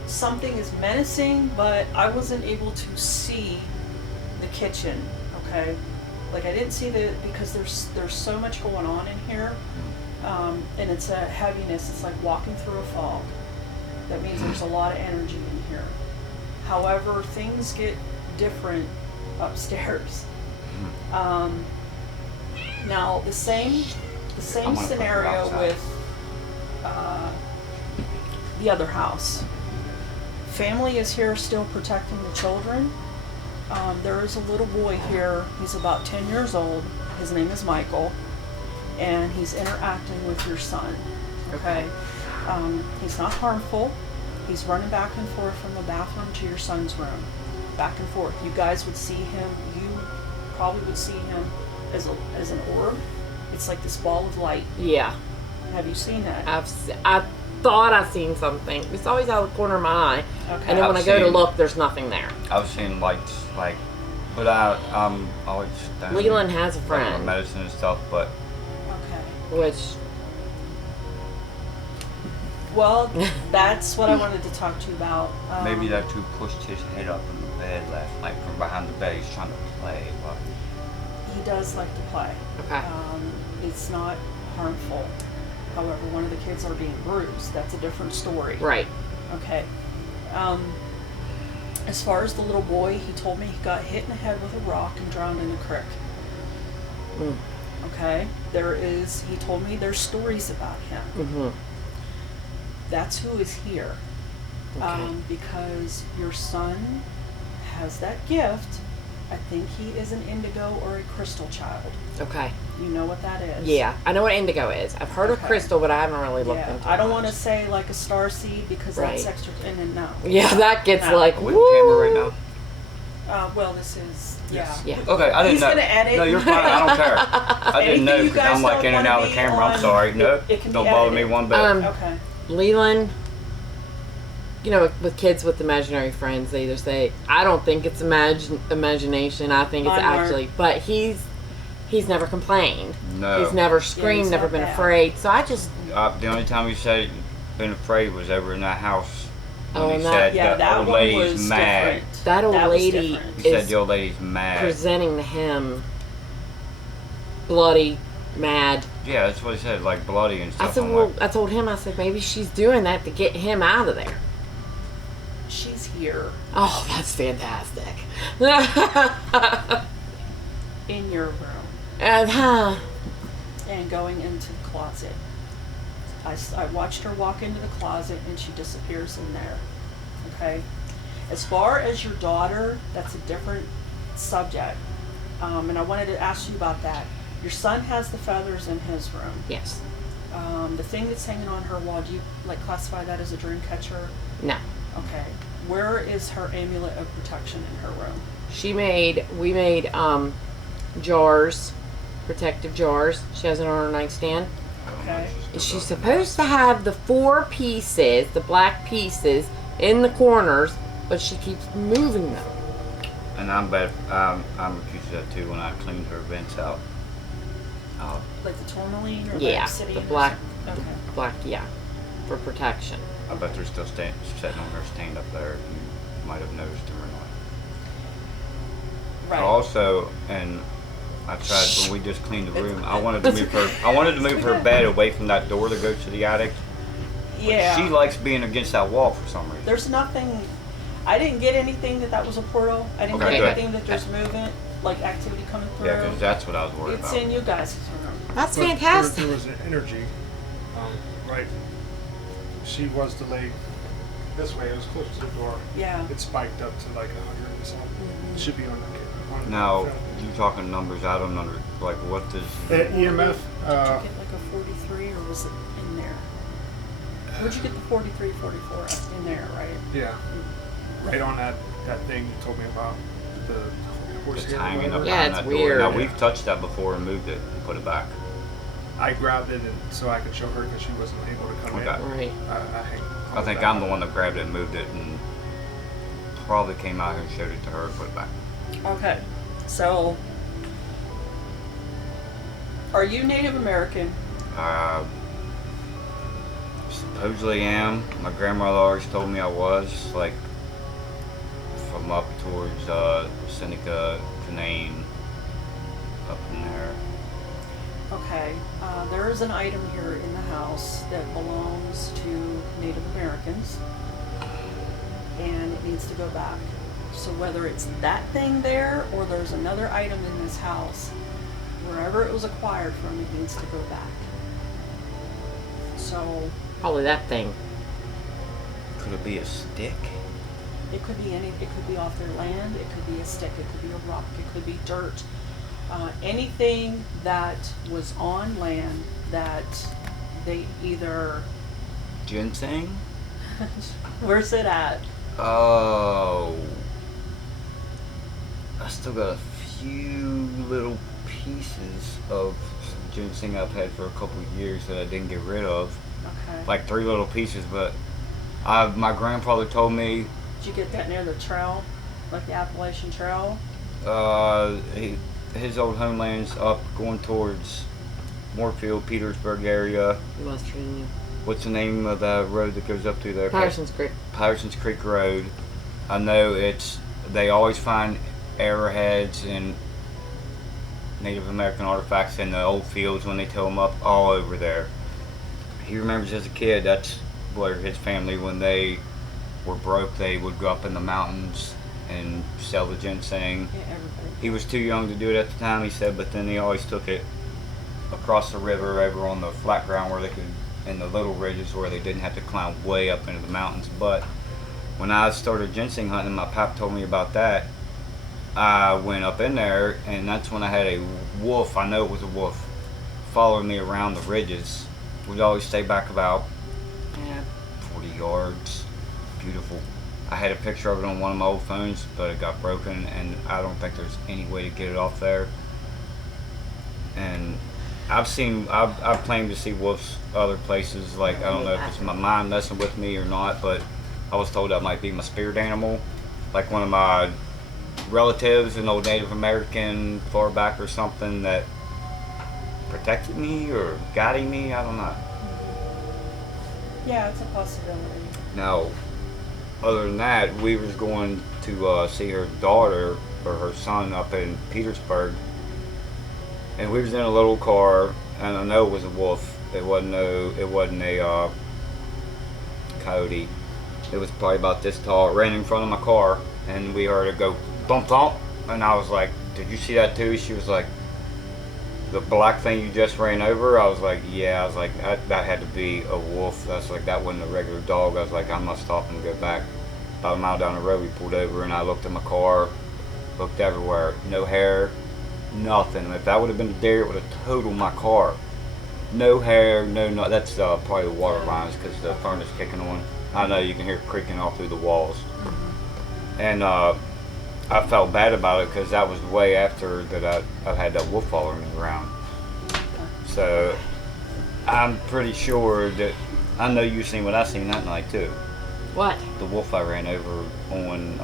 something is menacing, but I wasn't able to see the kitchen. Okay, like I didn't see because there's so much going on in here, and it's a heaviness. It's like walking through a fog. That means there's a lot of energy in here. However, things get different upstairs. Now the same I'm gonna put it scenario outside. with the other house. Family is here still protecting the children. There is a little boy here. He's about 10 years old. His name is Michael, and he's interacting with your son. Okay. He's not harmful. He's running back and forth from the bathroom to your son's room, back and forth. You guys would see him. You probably would see him as an orb. It's like this ball of light. Yeah. Have you seen that? I thought I seen something. It's always out of the corner of my eye. Okay. And then when I go to seen- look, there's nothing there. I was seeing lights, like, but I'm always down Leland has a like, friend, for medicine and stuff, but Okay. which Well, that's what I wanted to talk to you about. Maybe that dude pushed his head up in the bed last night from behind the bed. He's trying to play. But He does like to play. Okay. It's not harmful. However, one of the kids are being bruised. That's a different story. Right. Okay. As far as the little boy, he told me he got hit in the head with a rock and drowned in a creek. Mm. Okay. He told me there's stories about him. Mm-hmm. That's who is here. Okay. Because your son has that gift. I think he is an indigo or a crystal child. Okay. You know what that is? Yeah, I know what indigo is. I've heard of Okay. crystal, but I haven't really looked Yeah, into it. I don't want to much. say like a star seed because that's Right. extra. And no. Yeah, that gets No. like, are we on camera right woo. now? Well, this is yeah. Yeah. Okay, I didn't He's know. gonna edit. No, you're fine. I don't care. I didn't know Anything you because guys I'm like don't in and wanna out of the be camera. I'm on, sorry. No, it can be don't bother me edited. one bit. Okay. Leland, you know, with kids with imaginary friends, they either say, I don't think it's imagination, I think it's Mine weren't. actually, but he's never complained. No. He's never screamed, he's never not been bad. afraid. So I just, The only time he said been afraid was over in that house. When Oh, he and said Yeah, the that old one lady's was mad. different. that old That was lady different. He said is the old lady's mad. presenting to him bloody, mad. Yeah, that's what he said, like bloody and stuff. I said, I'm well, like, I told him, I said, maybe she's doing that to get him out of there. She's here Oh, that's fantastic. in your room and, and going into the closet. I watched her walk into the closet and she disappears in there. Okay. As far as your daughter, that's a different subject. And I wanted to ask you about that. Your son has the feathers in his room. yes. The thing that's hanging on her wall, do you like classify that as a dream catcher? No. Okay. Where is her amulet of protection in her room? We made jars, protective jars. She has it on her nightstand. Okay. She's supposed to have the 4 pieces, the black pieces, in the corners, but she keeps moving them. and I'm bad. I'm accused of that too when I cleaned her vents out. Like the tourmaline or Yeah, the obsidian? the or black, something? Okay. the black, yeah, for protection. I bet they're still sitting on her stand up there. You might have noticed them or not. Right. Also, and I tried when we just cleaned the room. I wanted to move her. I wanted to move her bed away from that door that goes to the attic. Yeah. She likes being against that wall for some reason. There's nothing. I didn't get anything that was a portal. I didn't Okay, get good. anything that there's movement, like activity coming through. Yeah, because that's what I was worried It's about. in you guys' room. That's But fantastic. There was an energy, right? She was delayed this way. It was close to the door. Yeah. It spiked up to like 100 or something. It should be on the Now, film. you talking numbers? I don't under like what does. EMF. Did you get like a 43 or was it in there? Where'd you get the 43, 44 in there, right? Yeah. Right on that thing you told me about the horse It's hair or hanging up whatever. Yeah, behind it's that door. weird. Now we've touched that before and moved it and put it back. I grabbed it and so I could show her because she wasn't able to come Okay. Right. in. I think I'm the one that grabbed it and moved it and probably came out here and showed it to her and put it back. Okay. So, are you Native American? Supposedly am. My grandmother always told me I was, like, from up towards Seneca, Canaan, up in there. Okay. There is an item here in the house that belongs to Native Americans, and it needs to go back. So whether it's that thing there or there's another item in this house, wherever it was acquired from, it needs to go back. So Probably that thing. Could it be a stick? it could be it could be off their land, it could be a stick, it could be a rock, it could be dirt. Anything that was on land that they either, Ginseng? where's it at? Oh. I still got a few little pieces of ginseng I've had for a couple of years that I didn't get rid of. Okay. Like 3 little pieces, but my grandfather told me Did you get that near the trail, like the Appalachian Trail? his old homeland's up going towards Moorfield, Petersburg area. West Virginia. what's the name of the road that goes up through there? Patterson's Creek. Patterson's Creek Road. I know they always find arrowheads and Native American artifacts in the old fields when they tow them up all over there. He remembers as a kid, that's where his family, when they were broke, they would go up in the mountains and sell the ginseng. Yeah, everybody. He was too young to do it at the time, he said, but then he always took it across the river over on the flat ground where they could, in the little ridges where they didn't have to climb way up into the mountains. But when I started ginseng hunting, my pap told me about that. I went up in there, and that's when I had a wolf, I know it was a wolf, following me around the ridges. We'd always stay back about 40 yards. Beautiful. I had a picture of it on one of my old phones, but it got broken, and I don't think there's any way to get it off there. And I've claimed to see wolves other places, like, I don't know if it's my mind messing with me or not, but I was told that might be my spirit animal. Like one of my relatives, an old Native American far back or something, that protected me or guiding me, I don't know. Yeah, it's a possibility. Now, other than that, we was going to see her daughter or her son up in Petersburg, and we was in a little car, and I know it was a wolf. It wasn't a coyote. It was probably about this tall. It ran in front of my car, and we heard it go thump thump, and I was like, "Did you see that too?" She was like, "The black thing you just ran over?" I was like, "Yeah." I was like, that had to be a wolf. That's like, that wasn't a regular dog. I was like, I must stop and go back. About a mile down the road, we pulled over, and I looked at my car, looked everywhere, no hair, nothing. If that would have been a deer, it would have totaled my car. No hair, no. That's probably the water lines because the furnace kicking on. I know you can hear it creaking all through the walls. And I felt bad about it because that was way after that I had that wolf following me around. So I'm pretty sure that I know you seen what I seen that night too. What? The wolf I ran over on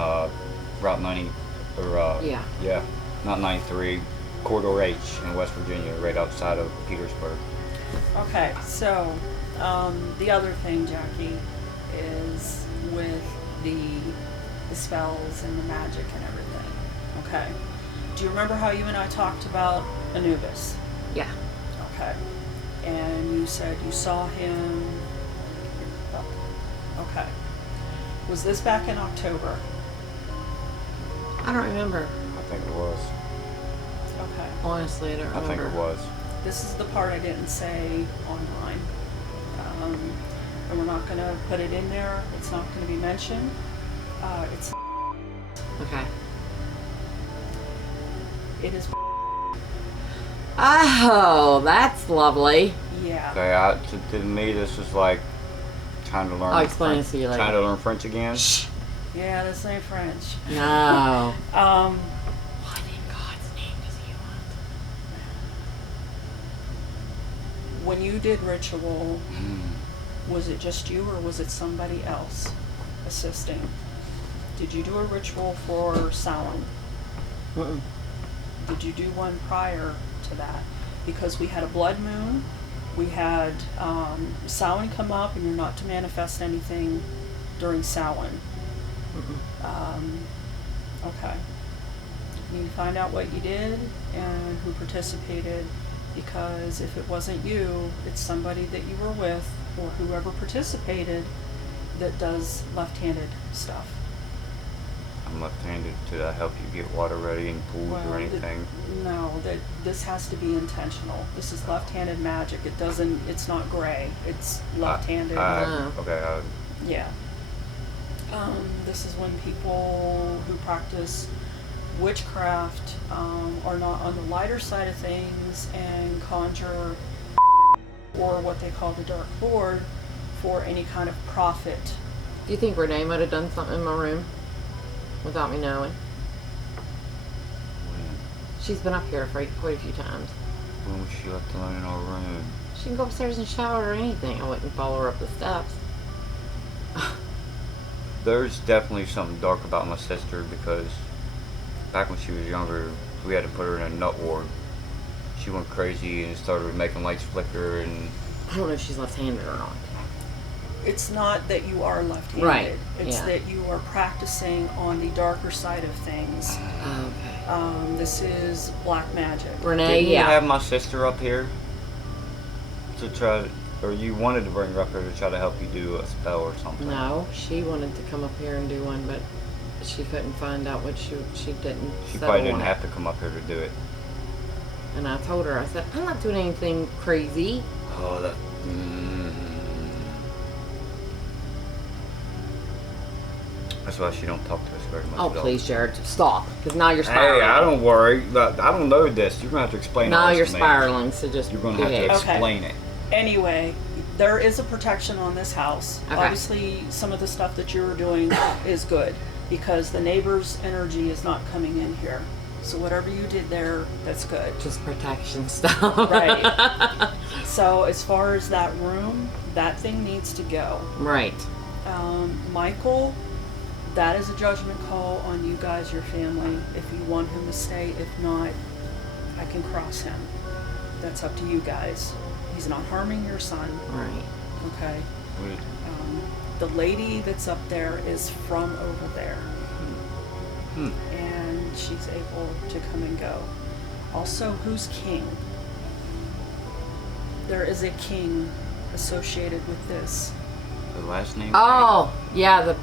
Route 90, or yeah, not 93, Corridor H in West Virginia, right outside of Petersburg. Okay, so the other thing, Jackie, is with the spells and the magic and everything. Okay. Do you remember how you and I talked about Anubis? Yeah. Okay. And you said you saw him. Okay. Was this back in October? I don't remember. I think it was. Okay. Honestly, I don't remember. I think it was. This is the part I didn't say online. And we're not going to put it in there. It's not going to be mentioned. It's. Okay. It is. Oh, that's lovely. Yeah. Okay, to me, this is like trying to learn. I'll explain French, it to you later. Trying to learn French again. Yeah, that's not French. No. What in God's name does he want? When you did ritual, was it just you or was it somebody else assisting? Did you do a ritual for Samhain? Mm-mm. Did you do one prior to that? Because we had a blood moon, we had Samhain come up, and you're not to manifest anything during Samhain. Okay. You need to find out what you did and who participated, because if it wasn't you, it's somebody that you were with or whoever participated that does left-handed stuff. I'm left-handed. Did I help you get water ready in pools or anything? No, this has to be intentional. This is left-handed magic. It's not gray. It's left-handed. Okay. Yeah. This is when people who practice witchcraft are not on the lighter side of things and conjure or what they call the dark lord for any kind of profit. Do you think Renee might have done something in my room without me knowing? She's been up here quite a few times. When was she left alone in our room? She can go upstairs and shower or anything. I wouldn't follow her up the steps. There's definitely something dark about my sister because back when she was younger, we had to put her in a nut ward. She went crazy and started making lights flicker, and I don't know if she's left-handed or not. It's not that you are left-handed. Right, It's yeah. that you are practicing on the darker side of things. Okay. This is black magic. Renee, Didn't you yeah. have my sister up here to try, or you wanted to bring her up here to try to help you do a spell or something? No, she wanted to come up here and do one, but she couldn't find out what she didn't. She settle probably didn't on it. have to come up here to do it. And I told her, I said, I'm not doing anything crazy. Oh, that. That's why she don't talk to us very much. Oh, at all. please, Jared, stop. Because now you're Hey, spiraling. I don't worry. I don't know this. You're gonna have to explain. Now all this you're to me. spiraling, so just You're gonna go have to ahead. Okay. explain it. Anyway, there is a protection on this house. Okay. Obviously, some of the stuff that you were doing is good because the neighbor's energy is not coming in here. So whatever you did there, that's good. Just protection stuff. Right. So as far as that room, that thing needs to go. Right. Michael, that is a judgment call on you guys, your family. If you want him to stay, if not, I can cross him. That's up to you guys. He's not harming your son, Right. okay? Wait, The lady that's up there is from over there. And she's able to come and go. Also, who's king? There is a king associated with this. the last name? Oh, yeah, the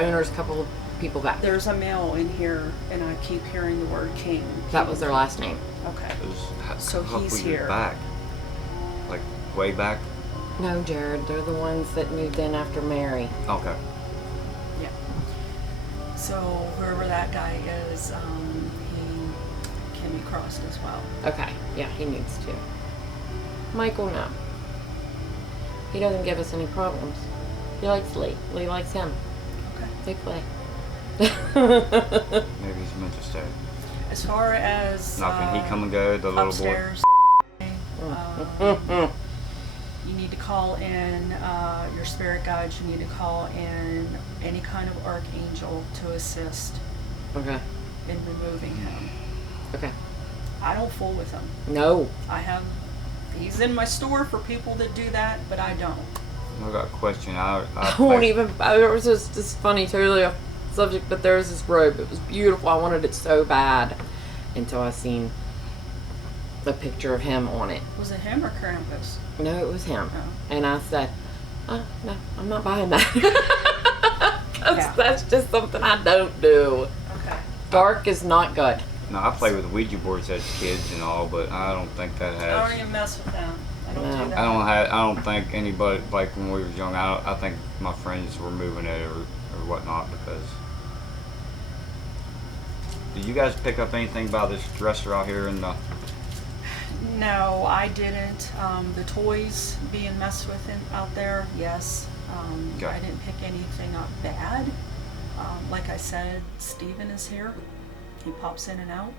owner's a couple of people back. There's a male in here, and I keep hearing the word king. That was their last name. Okay. It was So how he's far here. Back. Like way back. No, Jared, they're the ones that moved in after Mary. Okay. Yeah. So whoever that guy is, he can be crossed as well. Okay, yeah, he needs to. Michael, no. He doesn't give us any problems. He likes Lee. Lee likes him. Okay. They play. Maybe he's meant to stay. As far as Now can he come and go? The little boy. upstairs, you need to call in your spirit guides. You need to call in any kind of archangel to assist Okay. in removing him. Okay. I don't fool with him. No. He's in my store for people that do that, but I don't. I got a question. I won't even. There was this funny, totally off subject, but there was this robe. It was beautiful. I wanted it so bad until I seen the picture of him on it. Was it him or Krampus? No, it was him. Oh. And I said, no, I'm not buying that. 'Cause Yeah. that's just something I don't do. Okay. Dark is not good. No, I played with Ouija boards as kids and all, but I don't think that I has. don't even mess with them. I don't No. do that. I don't think anybody, like when we were young. I think my friends were moving it or whatnot because. Did you guys pick up anything about this dresser out here in the? No, I didn't. The toys being messed with out there, yes. Okay. I didn't pick anything up bad. Like I said, Steven is here. He pops in and out.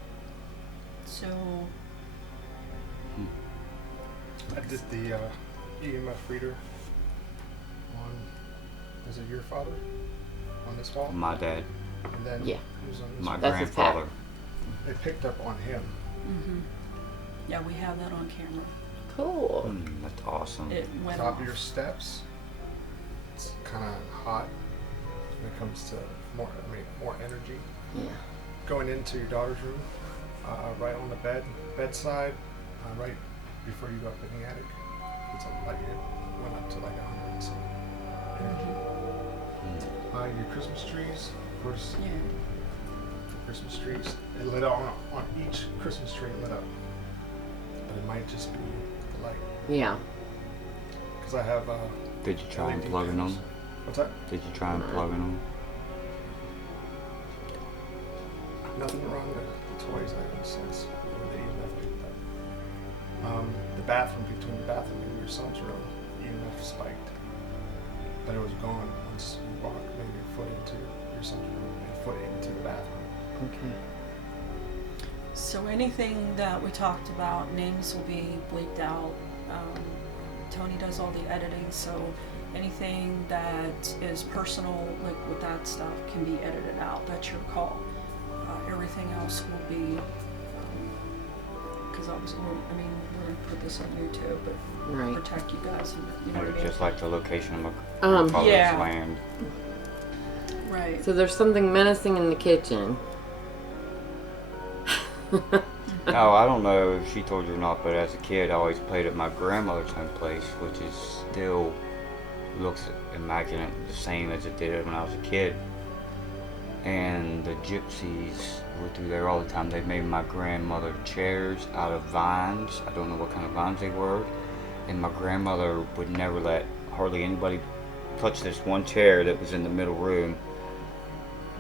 So, I did the EMF reader on, is it your father? On this wall? My dad, And then Yeah. it was on this my wall. That's his grandfather. It picked up on him. yeah, we have that on camera. Cool. That's awesome. It went Top off. of your steps. It's kind of hot when it comes to more energy. Yeah. Going into your daughter's room, right on the bedside, right before you go up in the attic. It's like it went up to like 100 and some energy. Your Christmas trees, of course. Yeah. The Christmas trees, it lit on each Christmas tree lit up, but it might just be the light. Yeah. Because I have. Did you try LED unplugging panels. them? What's that? Did you try unplugging them? Nothing wrong with the toys I have since the EMF picked up. The bathroom, between the bathroom and your son's room, EMF spiked. But it was gone once you walked maybe a foot into your son's room and a foot into the bathroom. Okay. So anything that we talked about, names will be bleeped out. Tony does all the editing, so anything that is personal, like with that stuff, can be edited out. That's your call. Everything else will be because obviously, I mean, we're gonna put this on YouTube, but Right. protect you guys. And, you know Or what I mean? just like the location of my Um, grandfather's Yeah. land. Right. So there's something menacing in the kitchen. No, I don't know if she told you or not, but as a kid, I always played at my grandmother's home place, which is still looks immaculate, the same as it did when I was a kid. And the gypsies were through there all the time. They made my grandmother chairs out of vines. I don't know what kind of vines they were. And my grandmother would never let hardly anybody touch this one chair that was in the middle room.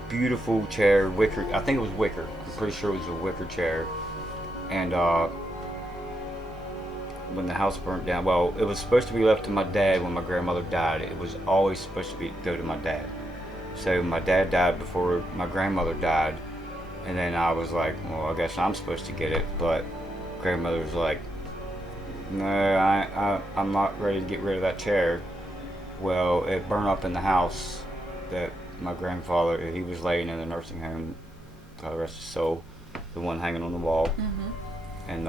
Beautiful chair, wicker. I think it was wicker. I'm pretty sure it was a wicker chair. And when the house burnt down, well, it was supposed to be left to my dad when my grandmother died. It was always supposed to go to my dad. So my dad died before my grandmother died, and then I was like, well, I guess I'm supposed to get it. But grandmother was like, no, I'm not ready to get rid of that chair. Well, it burned up in the house that my grandfather, he was laying in the nursing home, God rest his soul, the one hanging on the wall. And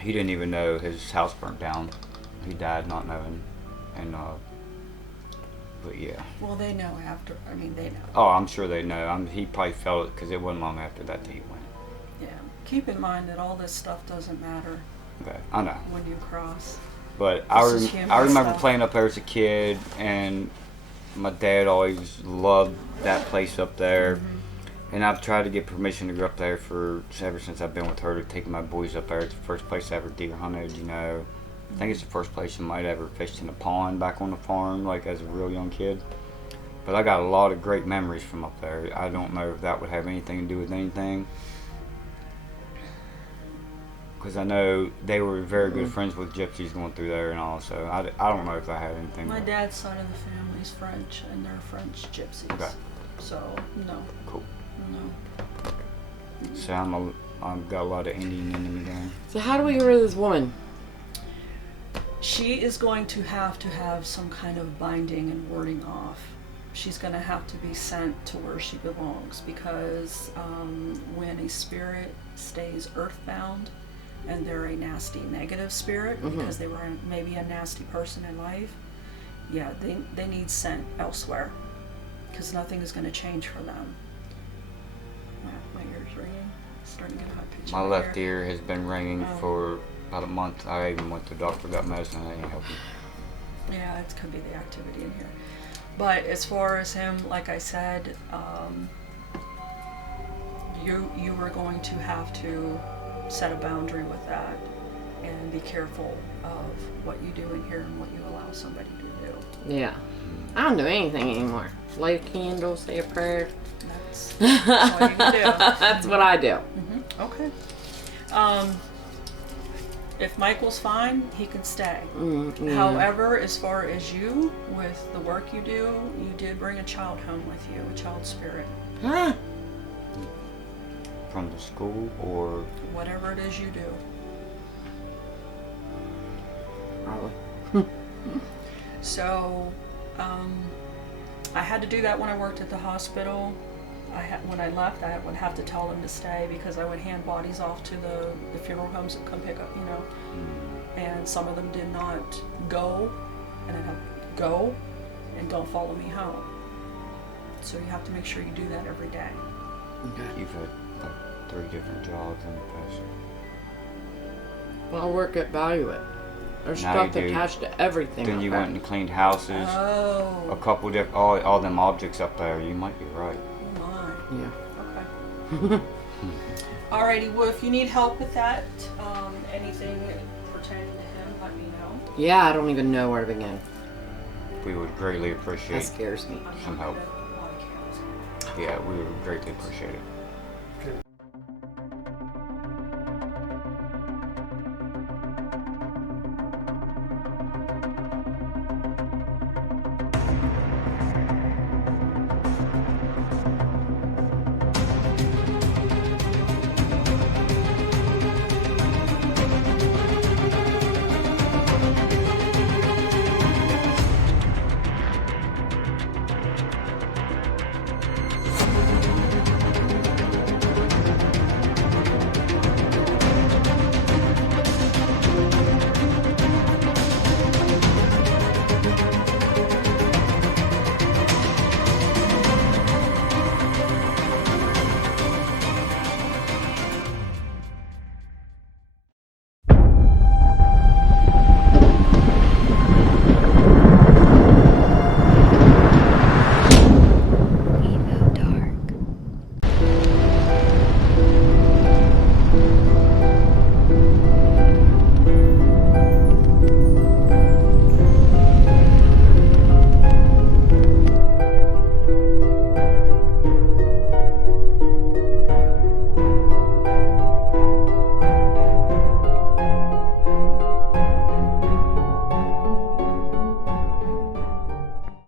he didn't even know his house burnt down. He died not knowing. And but yeah. Well, they know after. I mean, they know. Oh, I'm sure they know. He probably felt it because it wasn't long after that he went. Yeah. Keep in mind that all this stuff doesn't matter Okay, I know. when you cross. But This is human I remember stuff. playing up there as a kid, and my dad always loved that place up there. And I've tried to get permission to go up there ever since I've been with her, to take my boys up there. It's the first place I ever deer hunted, you know. I think it's the first place you might ever fished in a pond back on the farm, like as a real young kid. But I got a lot of great memories from up there. I don't know if that would have anything to do with anything. Because I know they were very good friends with gypsies going through there and all, so I don't know if that had anything. My dad's side of the family is French, and they're French gypsies. Okay. So no, Cool. no. So I've got a lot of Indian in me there. So how do we get rid of this woman? She is going to have some kind of binding and warding off. She's going to have to be sent to where she belongs, because when a spirit stays earthbound and they're a nasty negative spirit, because they were maybe a nasty person in life, yeah, they need sent elsewhere, because nothing is going to change for them. My ear's ringing. Starting to get a hot pitch. My in left here. ear has been ringing Oh. for about a month. I even went to the doctor, got medicine, and it ain't helping. Yeah, it could be the activity in here. But as far as him, like I said, you were going to have to set a boundary with that and be careful of what you do in here and what you allow somebody to do. Yeah. I don't do anything anymore. Light a candle, say a prayer. That's all you can do. That's what I do. Okay. If Michael's fine, he can stay. Yeah. However, as far as you, with the work you do, you did bring a child home with you, a child spirit. Huh? From the school or Whatever it is you do. Probably. So, I had to do that when I worked at the hospital. When I left, I would have to tell them to stay, because I would hand bodies off to the funeral homes that come pick up, you know. And some of them did not go, and I'd have to go and don't follow me home. So you have to make sure you do that every day. you've had like 3 different jobs in the past. Well, I work at Value It. There's Now stuff you do. attached to everything. Then up you there. went and cleaned houses, a Oh, couple different, all them objects up there. You might be right. oh my. Yeah. Okay. Alrighty, well, if you need help with that, anything pertaining to him, let me know. Yeah, I don't even know where to begin. We would greatly That appreciate. scares me. I'm Some not help. good at a lot of cameras. Yeah, we would greatly appreciate it.